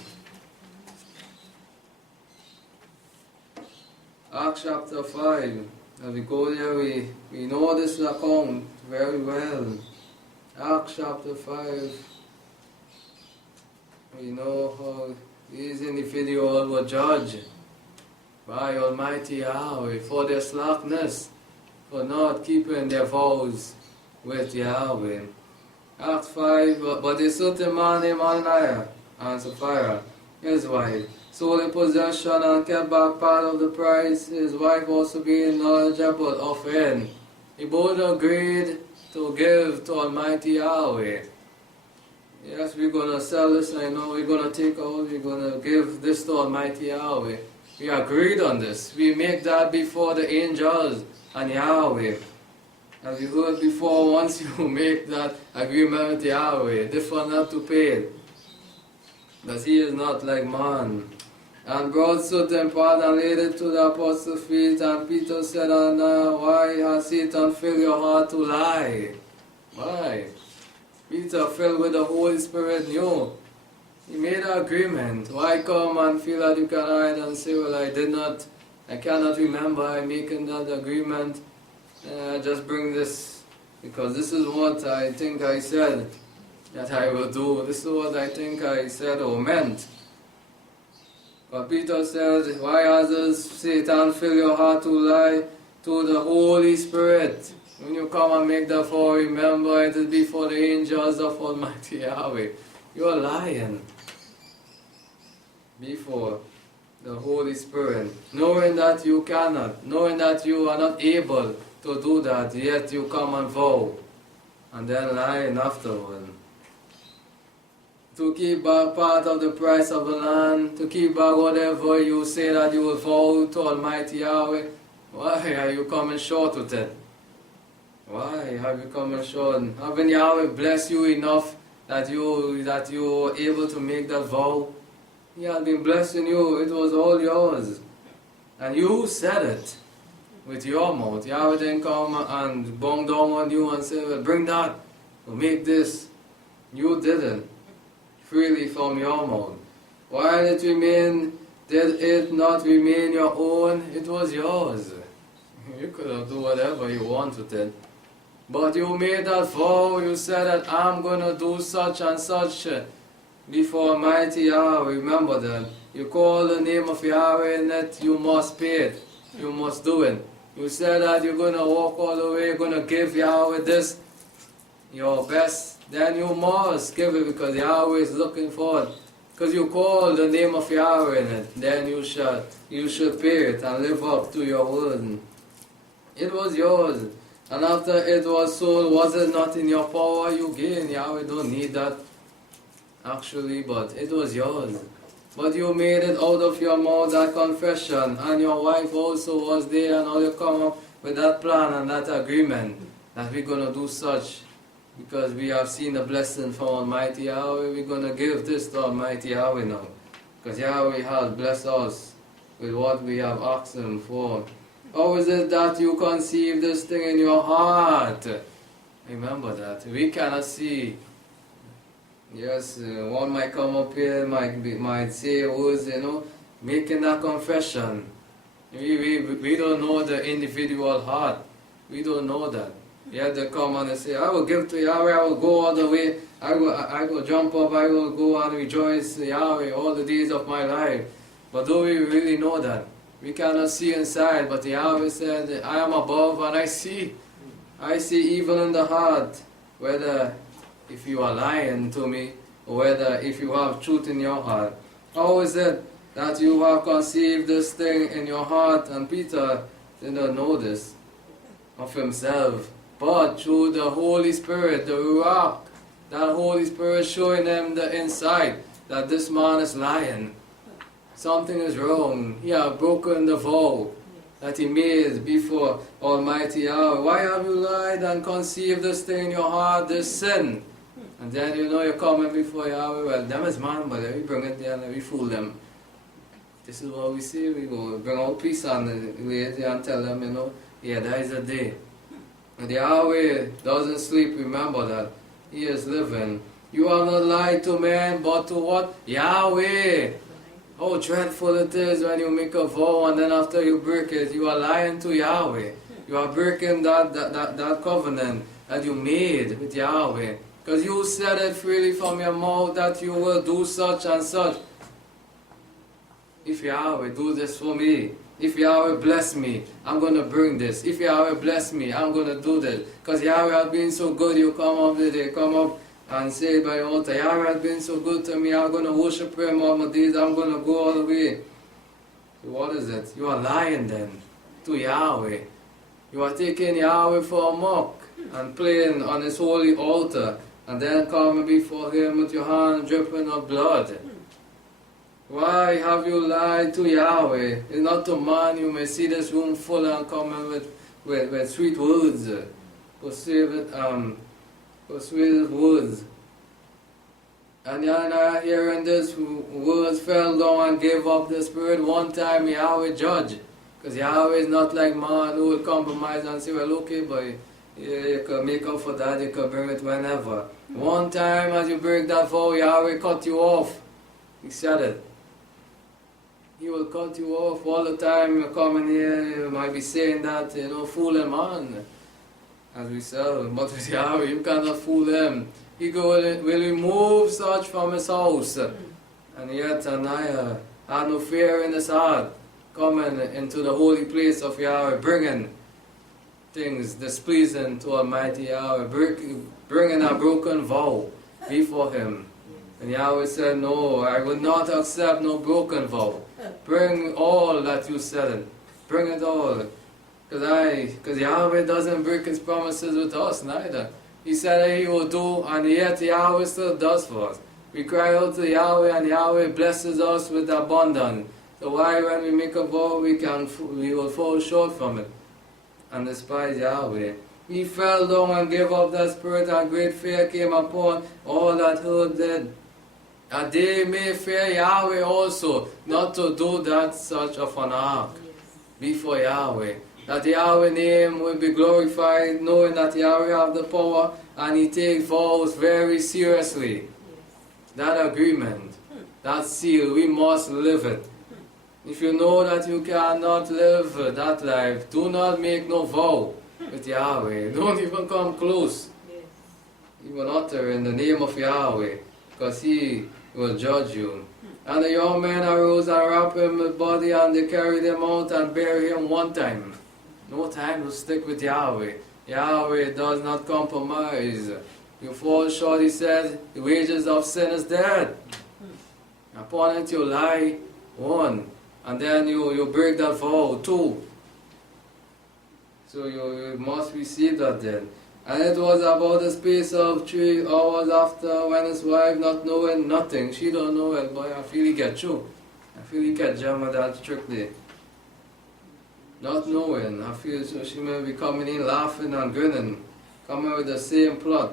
Acts chapter 5. As we go there, we know this account very well. Acts chapter 5. We know how these individuals were judged by Almighty Yahweh for their slackness, for not keeping their vows with Yahweh. Acts 5, but a certain man named Ananias and Sapphira, his wife, sold a possession and kept back part of the price, his wife also being knowledgeable of it. He both agreed to give to Almighty Yahweh. Yes, we're going to sell this, I know we're going to take out, we're going to give this to Almighty Yahweh. We agreed on this. We make that before the angels and Yahweh. As we heard before, once you make that agreement with Yahweh, different not to pay it, because he is not like man. And brought certain part and laid it to the apostles' feet, and Peter said, why has Satan filled your heart to lie? Why? Peter, filled with the Holy Spirit, knew. He made an agreement. Why come and feel that you can hide and say, well, I cannot remember I making that agreement. just bring this because this is what I think I said that I will do. This is what I think I said or meant. But Peter said, why does Satan fill your heart to lie to the Holy Spirit? When you come and make the vow, remember it is before the angels of Almighty Yahweh. You are lying before the Holy Spirit, knowing that you cannot, knowing that you are not able to do that, yet you come and vow, and then lying afterward. To keep back part of the price of the land, to keep back whatever you say that you will vow to Almighty Yahweh, why are you coming short with it? Why have you come short? Haven't Yahweh blessed you enough that you were able to make that vow? He has been blessing you. It was all yours. And you said it with your mouth. Yahweh didn't come and bong down on you and say, well, bring that, or make this. You did it freely from your mouth. While it remained, did it not remain your own? It was yours. You could have done whatever you wanted with it. But you made that vow, you said that I'm going to do such and such before Almighty Yahweh. Remember that. You call the name of Yahweh and that you must pay it. You must do it. You said that you're going to walk all the way, you're going to give Yahweh this, your best. Then you must give it because Yahweh is looking for it. Because you call the name of Yahweh in it, then you should pay it and live up to your word. It was yours. And after it was sold, was it not in your power? You gain. Yahweh don't need that, actually, but it was yours. But you made it out of your mouth, that confession, and your wife also was there, and now you come up with that plan and that agreement that we're going to do such, because we have seen the blessing from Almighty Yahweh. We're going to give this to Almighty Yahweh now, because Yahweh has blessed us with what we have asked Him for. How is it that you conceive this thing in your heart? Remember that. We cannot see. Yes, one might come up here, might say words, making that confession. We don't know the individual heart. We don't know that. Yet they come and they say, I will give to Yahweh, I will go all the way, I will jump up, I will go and rejoice Yahweh all the days of my life. But do we really know that? We cannot see inside, but Yahweh said, I am above and I see. I see evil in the heart, whether if you are lying to me, or whether if you have truth in your heart. How is it that you have conceived this thing in your heart? And Peter did not know this of himself, but through the Holy Spirit, the Ruach, that Holy Spirit showing him the insight that this man is lying. Something is wrong. He has broken the vow that he made before Almighty Yahweh. Why have you lied and conceived this thing in your heart, this sin? And then you're coming before Yahweh. Well, them is man, but we bring it there and we fool them. This is what we say. We go bring out peace and lay there and tell them, yeah, that is a day. And Yahweh doesn't sleep, remember that. He is living. You have not lied to man, but to what? Yahweh. How dreadful it is when you make a vow and then after you break it, you are lying to Yahweh. You are breaking that covenant that you made with Yahweh. Because you said it freely from your mouth that you will do such and such. If Yahweh do this for me, if Yahweh bless me, I'm going to bring this. If Yahweh bless me, I'm going to do this. Because Yahweh has been so good, you come up there, come up and say by your altar, Yahweh has been so good to me, I'm going to worship Him all my days, I'm going to go all the way. So what is it? You are lying then to Yahweh. You are taking Yahweh for a mock and playing on His holy altar and then coming before Him with your hand dripping of blood. Why have you lied to Yahweh? It's not to man. You may see this room full and coming with sweet words, persuasive words. And you're hearing this, words fell down and gave up the spirit. One time Yahweh judge. Because Yahweh is not like man who will compromise and say, well, okay, boy, you can make up for that, you can bring it whenever. One time as you break that vow, Yahweh cut you off. He said it. He will cut you off all the time. You come in here, you might be saying that, fooling man, as we say. But with Yahweh, you cannot fool him. He will remove such from his house. And yet Ananiah had no fear in his heart, coming into the holy place of Yahweh, bringing things displeasing to Almighty Yahweh, bringing a broken vow before him. And Yahweh said, no, I will not accept no broken vow. Bring all that you said. Bring it all. Because Yahweh doesn't break his promises with us neither. He said that he will do, and yet Yahweh still does for us. We cry out to Yahweh, and Yahweh blesses us with abundance. So why when we make a vow, we will fall short from it and despise Yahweh? He fell down and gave up that spirit, and great fear came upon all that heard that. And they may fear Yahweh also, not to do that such of an act before Yahweh. That Yahweh's name will be glorified, knowing that Yahweh have the power, and he takes vows very seriously. That agreement, that seal, we must live it. If you know that you cannot live that life, do not make no vow with Yahweh. Don't even come close. Even utter in the name of Yahweh, because he will judge you. And the young men arose and wrapped him with body, and they carried him out and buried him one time. No time to stick with Yahweh. Yahweh does not compromise. You fall short, he said, the wages of sin is death. Upon it you lie, one. And then you break that vow, two. So you must receive that then. And it was about the space of 3 hours after, when his wife, not knowing nothing, she don't know it, but I feel he get you. I feel he get jammed that strictly. Not knowing, I feel so she may be coming in laughing and grinning, coming with the same plot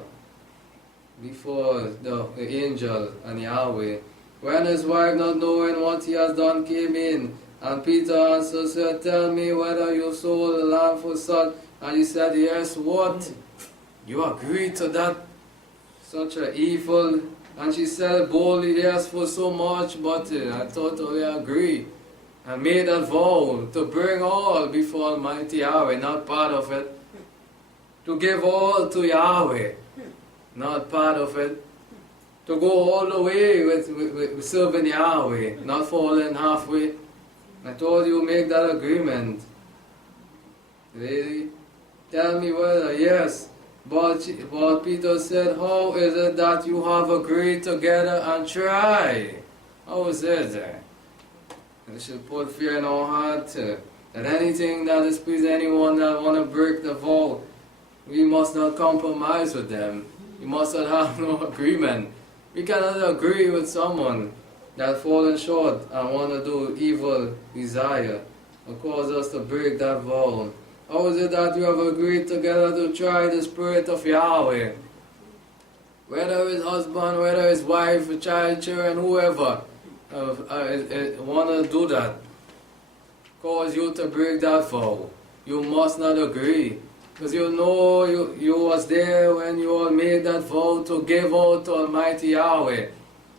before the angel and Yahweh. When his wife, not knowing what he has done, came in, and Peter answered, said, tell me whether you sold the land for such. And he said, yes. What? You agreed to that? Such an evil? And she said boldly, yes, for so much, but I totally agree. And made that vow to bring all before Almighty Yahweh, not part of it. To give all to Yahweh, not part of it. To go all the way with serving Yahweh, not falling halfway. I told you, make that agreement. Really? Tell me whether, yes. But Peter said, how is it that you have agreed together and try? How is it? We should put fear in our heart that anything that displeases anyone that want to break the vow, we must not compromise with them. We must not have no agreement. We cannot agree with someone that fallen short and want to do evil desire or cause us to break that vow. How is it that you have agreed together to try the Spirit of Yahweh? Whether his husband, whether his wife, child, children, whoever want to do that, cause you to break that vow. You must not agree. Because you know you was there when you all made that vow to give out to Almighty Yahweh.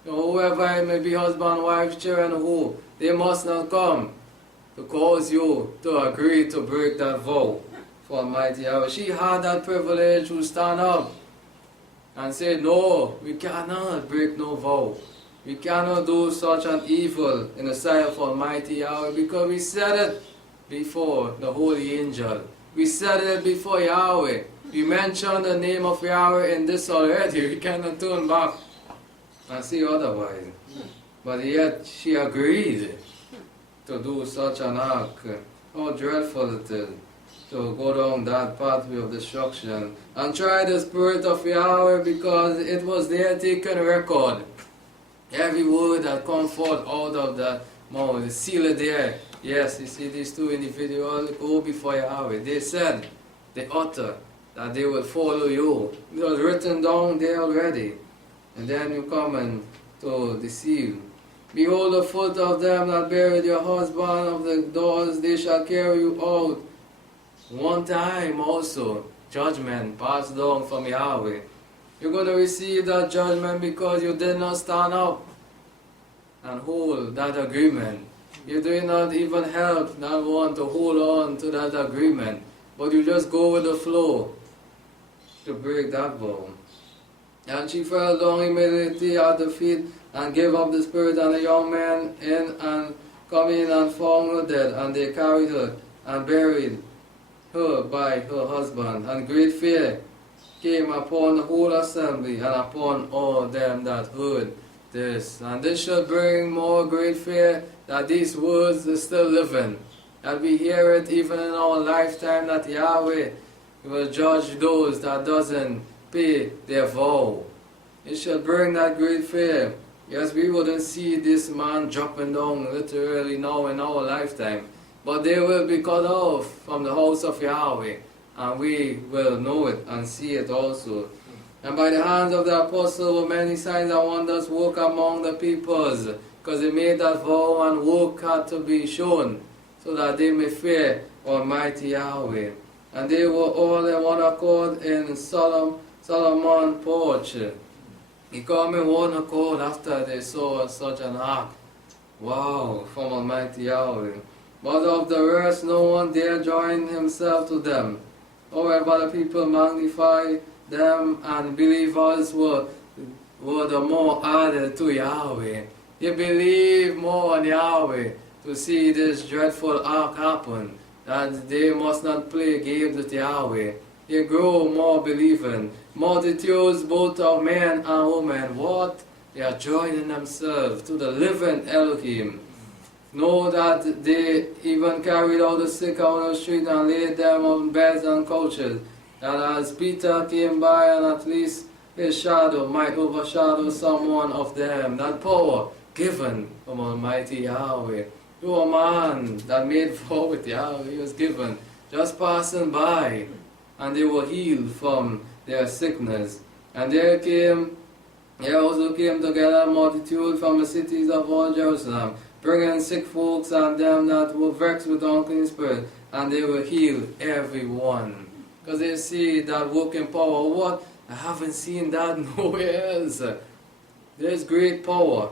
Whoever it may be, husband, wife, children, who, they must not come to cause you to agree to break that vow for Almighty Yahweh. She had that privilege to stand up and say, no, we cannot break no vow. We cannot do such an evil in the sight of Almighty Yahweh, because we said it before the holy angel. We said it before Yahweh. We mentioned the name of Yahweh in this already. We cannot turn back and say otherwise. But yet she agreed to do such an act. How dreadful it is to go down that pathway of destruction and try the Spirit of Yahweh, because it was there taken record. Every word that comes forth out of that mouth is sealed there. Yes, you see these two individuals go before Yahweh. They said, they utter that they will follow you. It was written down there already. And then you come and to deceive. Behold, the foot of them that buried your husband of the doors, they shall carry you out. One time also, judgment passed down from Yahweh. You're going to receive that judgment because you did not stand up and hold that agreement. You do not even help, not want to hold on to that agreement, but you just go with the flow to break that vow. And she fell down immediately at the feet and gave up the spirit, and the young man in and come in and found her dead, and they carried her and buried her by her husband. And great fear came upon the whole assembly and upon all them that heard this. And this shall bring more great fear, that these words are still living, that we hear it even in our lifetime, that Yahweh will judge those that doesn't pay their vow. It shall bring that great fear. Yes, we wouldn't see this man dropping down literally now in our lifetime, but they will be cut off from the house of Yahweh, and we will know it and see it also. And by the hands of the apostle were many signs and wonders work among the peoples, because they made that vow and work had to be shown, so that they may fear Almighty Yahweh. And they were all in one accord in Solomon porch. He came in one accord after they saw such an act. Wow, from Almighty Yahweh. But of the rest no one dare join himself to them. However, the people magnified them, and believers were the more added to Yahweh. They believe more on Yahweh to see this dreadful act happen, that they must not play games with Yahweh. They grow more believing. Multitudes both of men and women, what? They are joining themselves to the living Elohim. Know that they even carried out the sick out of the street and laid them on beds and couches, that as Peter came by, and at least his shadow might overshadow someone of them, that power given from Almighty Yahweh. To a man that made vow with Yahweh, he was given, just passing by, and they were healed from their sickness. And there also came together a multitude from the cities of all Jerusalem, bringing sick folks and them that were vexed with unclean spirit, and they were healed, every one. Because they see that working power. What? I haven't seen that nowhere else. There's great power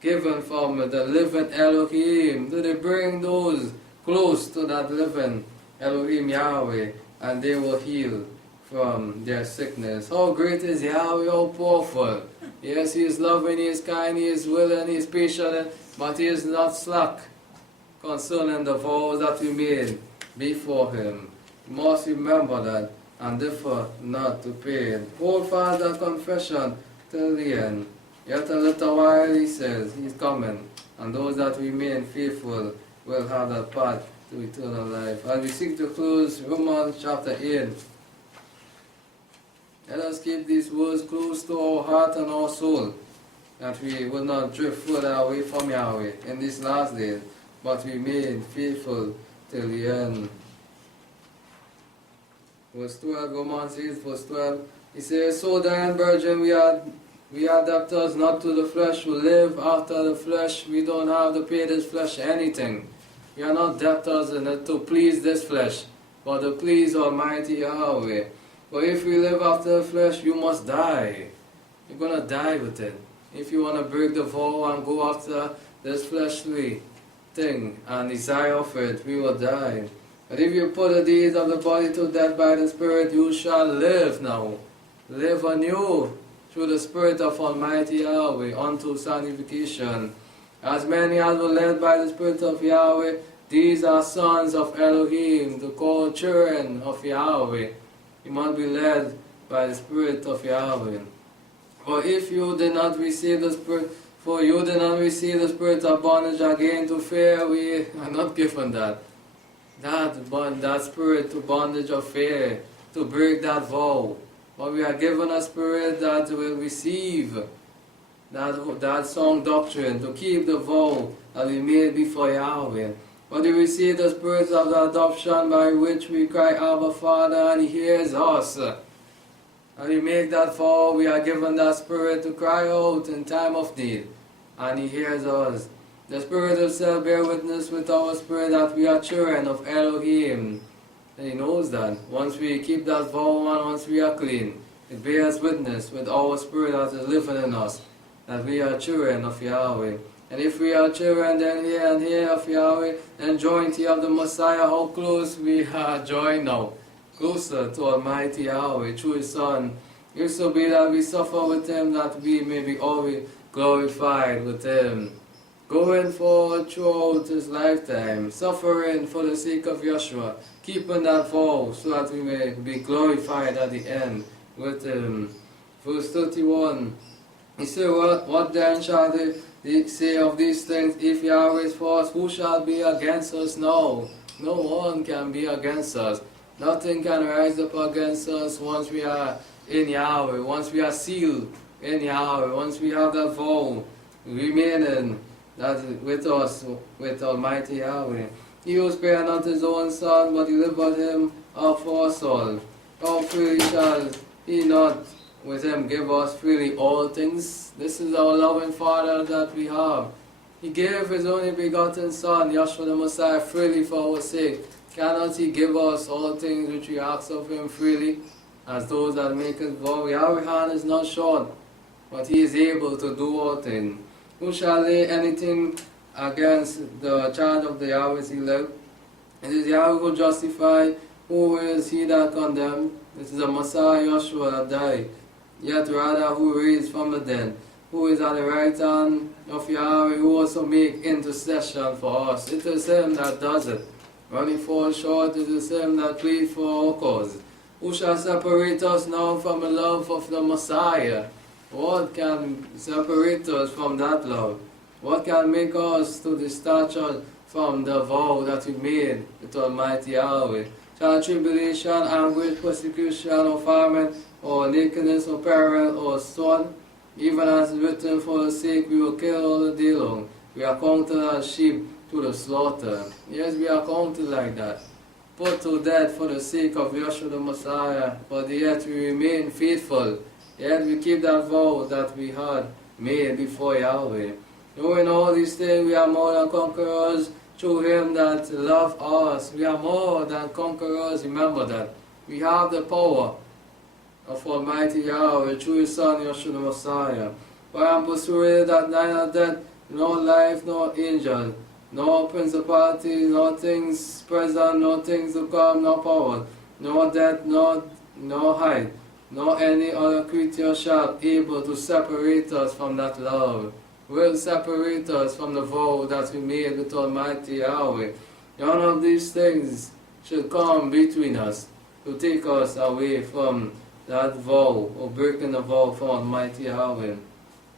given from the living Elohim. Do they bring those close to that living Elohim Yahweh, and they were healed from their sickness. How great is Yahweh, how powerful. Yes, He is loving, He is kind, He is willing, He is patient, but He is not slack concerning the vows that we made before Him. You must remember that, and differ not to pay it. Hold fast that confession till the end. Yet a little while, He says, He's coming, and those that remain faithful will have that path to eternal life. As we seek to close Romans chapter 8, let us keep these words close to our heart and our soul, that we will not drift further away from Yahweh in these last days, but remain faithful till the end. Verse 12, Romans 8, verse 12, he says, So then, brethren, we are debtors not to the flesh, who live after the flesh. We don't have to pay this flesh anything. We are not debtors in it to please this flesh, but to please Almighty Yahweh. But if we live after the flesh, you must die. You're going to die with it. If you want to break the vow and go after this fleshly thing and desire of it, we will die. But if you put the deeds of the body to death by the Spirit, you shall live now. Live anew through the Spirit of Almighty Yahweh unto sanctification. As many as were led by the Spirit of Yahweh, these are sons of Elohim, the called children of Yahweh. You must be led by the Spirit of Yahweh. For if you did not receive the Spirit, for you did not receive the spirit of bondage again to fear, we are not given that. That spirit to bondage of fear, to break that vow. But we are given a spirit that will receive that sound doctrine, to keep the vow that we made before Yahweh. But we receive the spirit of the adoption, by which we cry, Abba, Father, and He hears us. And we make that vow, we are given that spirit to cry out in time of need, and He hears us. The Spirit Himself bear witness with our spirit that we are children of Elohim. And He knows that. Once we keep that vow and once we are clean, it bears witness with our spirit that is living in us, that we are children of Yahweh. And if we are children, then hear and hear of Yahweh, and jointy of the Messiah, how close we are joined now, closer to Almighty Yahweh, through His Son. If so be that we suffer with Him, that we may be always glorified with Him. Going forward throughout His lifetime, suffering for the sake of Yeshua, keeping that vow, so that we may be glorified at the end with Him. Verse 31, He said, what then shall they say of these things? If Yahweh is for us, who shall be against us now? No one can be against us. Nothing can rise up against us once we are in Yahweh, once we are sealed in Yahweh, once we have that vow remaining that with us, with Almighty Yahweh. He who spared not His own Son, but delivered Him up for us all. How freely shall He not with Him give us freely all things? This is our loving Father that we have. He gave His only begotten Son, Yeshua the Messiah, freely for our sake. Cannot He give us all things which we ask of Him freely? As those that make His vow, Yahweh's hand is not short, but He is able to do all things. Who shall lay anything against the charge of the Yahweh's elect? It is Yahweh who justifies. Who is He that condemns? This is the Messiah Yeshua that died, yet rather who raised from the dead, who is at the right hand of Yahweh, who also make intercession for us. It is Him that does it. When we fall short, it is Him that pleads for our cause. Who shall separate us now from the love of the Messiah? What can separate us from that love? What can make us to discharge us from the vow that we made with Almighty Yahweh? Shall tribulation, anguish, persecution, or famine, or nakedness, or peril, or sword? Even as written, for the sake we will kill all the day long. We are counted as sheep to the slaughter. Yes, we are counted like that. Put to death for the sake of Yeshua the Messiah, but yet we remain faithful. Yet we keep that vow that we had made before Yahweh. Knowing all these things, we are more than conquerors through Him that loved us. We are more than conquerors. Remember that. We have the power of Almighty Yahweh through His Son, Yeshua the Messiah. For I am persuaded that neither death, nor life, nor angel, nor principality, nor things present, nor things to come, nor power, nor death, nor height, nor any other creature shall be able to separate us from that love. Will separate us from the vow that we made with Almighty Yahweh. None of these things should come between us to take us away from that vow, or breaking the vow from Almighty Yahweh,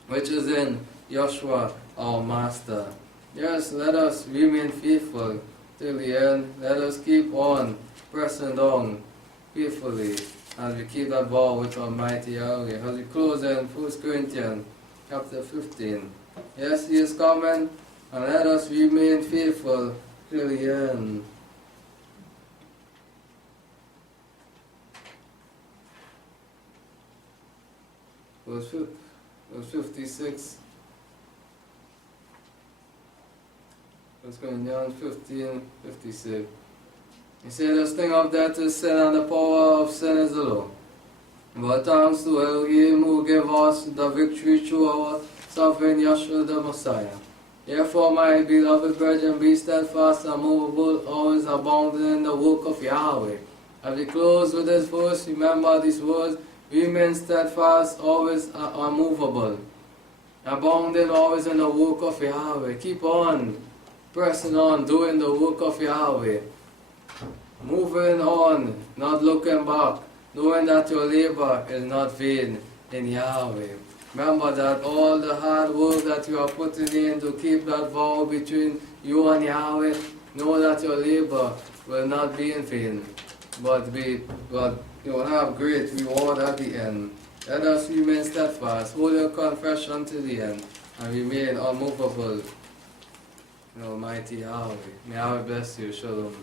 which is in Yeshua our Master. Yes, let us remain faithful till the end. Let us keep on pressing down faithfully as we keep that vow with Almighty Yahweh. As we close in 1 Corinthians chapter 15. Yes, He is coming, and let us remain faithful till the end. Verse 56. 1 Corinthians 15:56. He said, the sting of death is sin, and the power of sin is the law. But thanks to Elohim who gave us the victory through our sovereign Yeshua the Messiah. Therefore, my beloved brethren, be steadfast and movable, always abounding in the work of Yahweh. As we close with this verse, remember these words: remain steadfast, always unmovable, abounding always in the work of Yahweh. Keep on pressing on, doing the work of Yahweh. Moving on, not looking back, knowing that your labor is not vain in Yahweh. Remember that all the hard work that you are putting in to keep that vow between you and Yahweh, know that your labor will not be in vain, but you will have great reward at the end. Let us remain steadfast, hold your confession to the end, and remain unmovable in Almighty Yahweh. May Yahweh bless you. Shalom.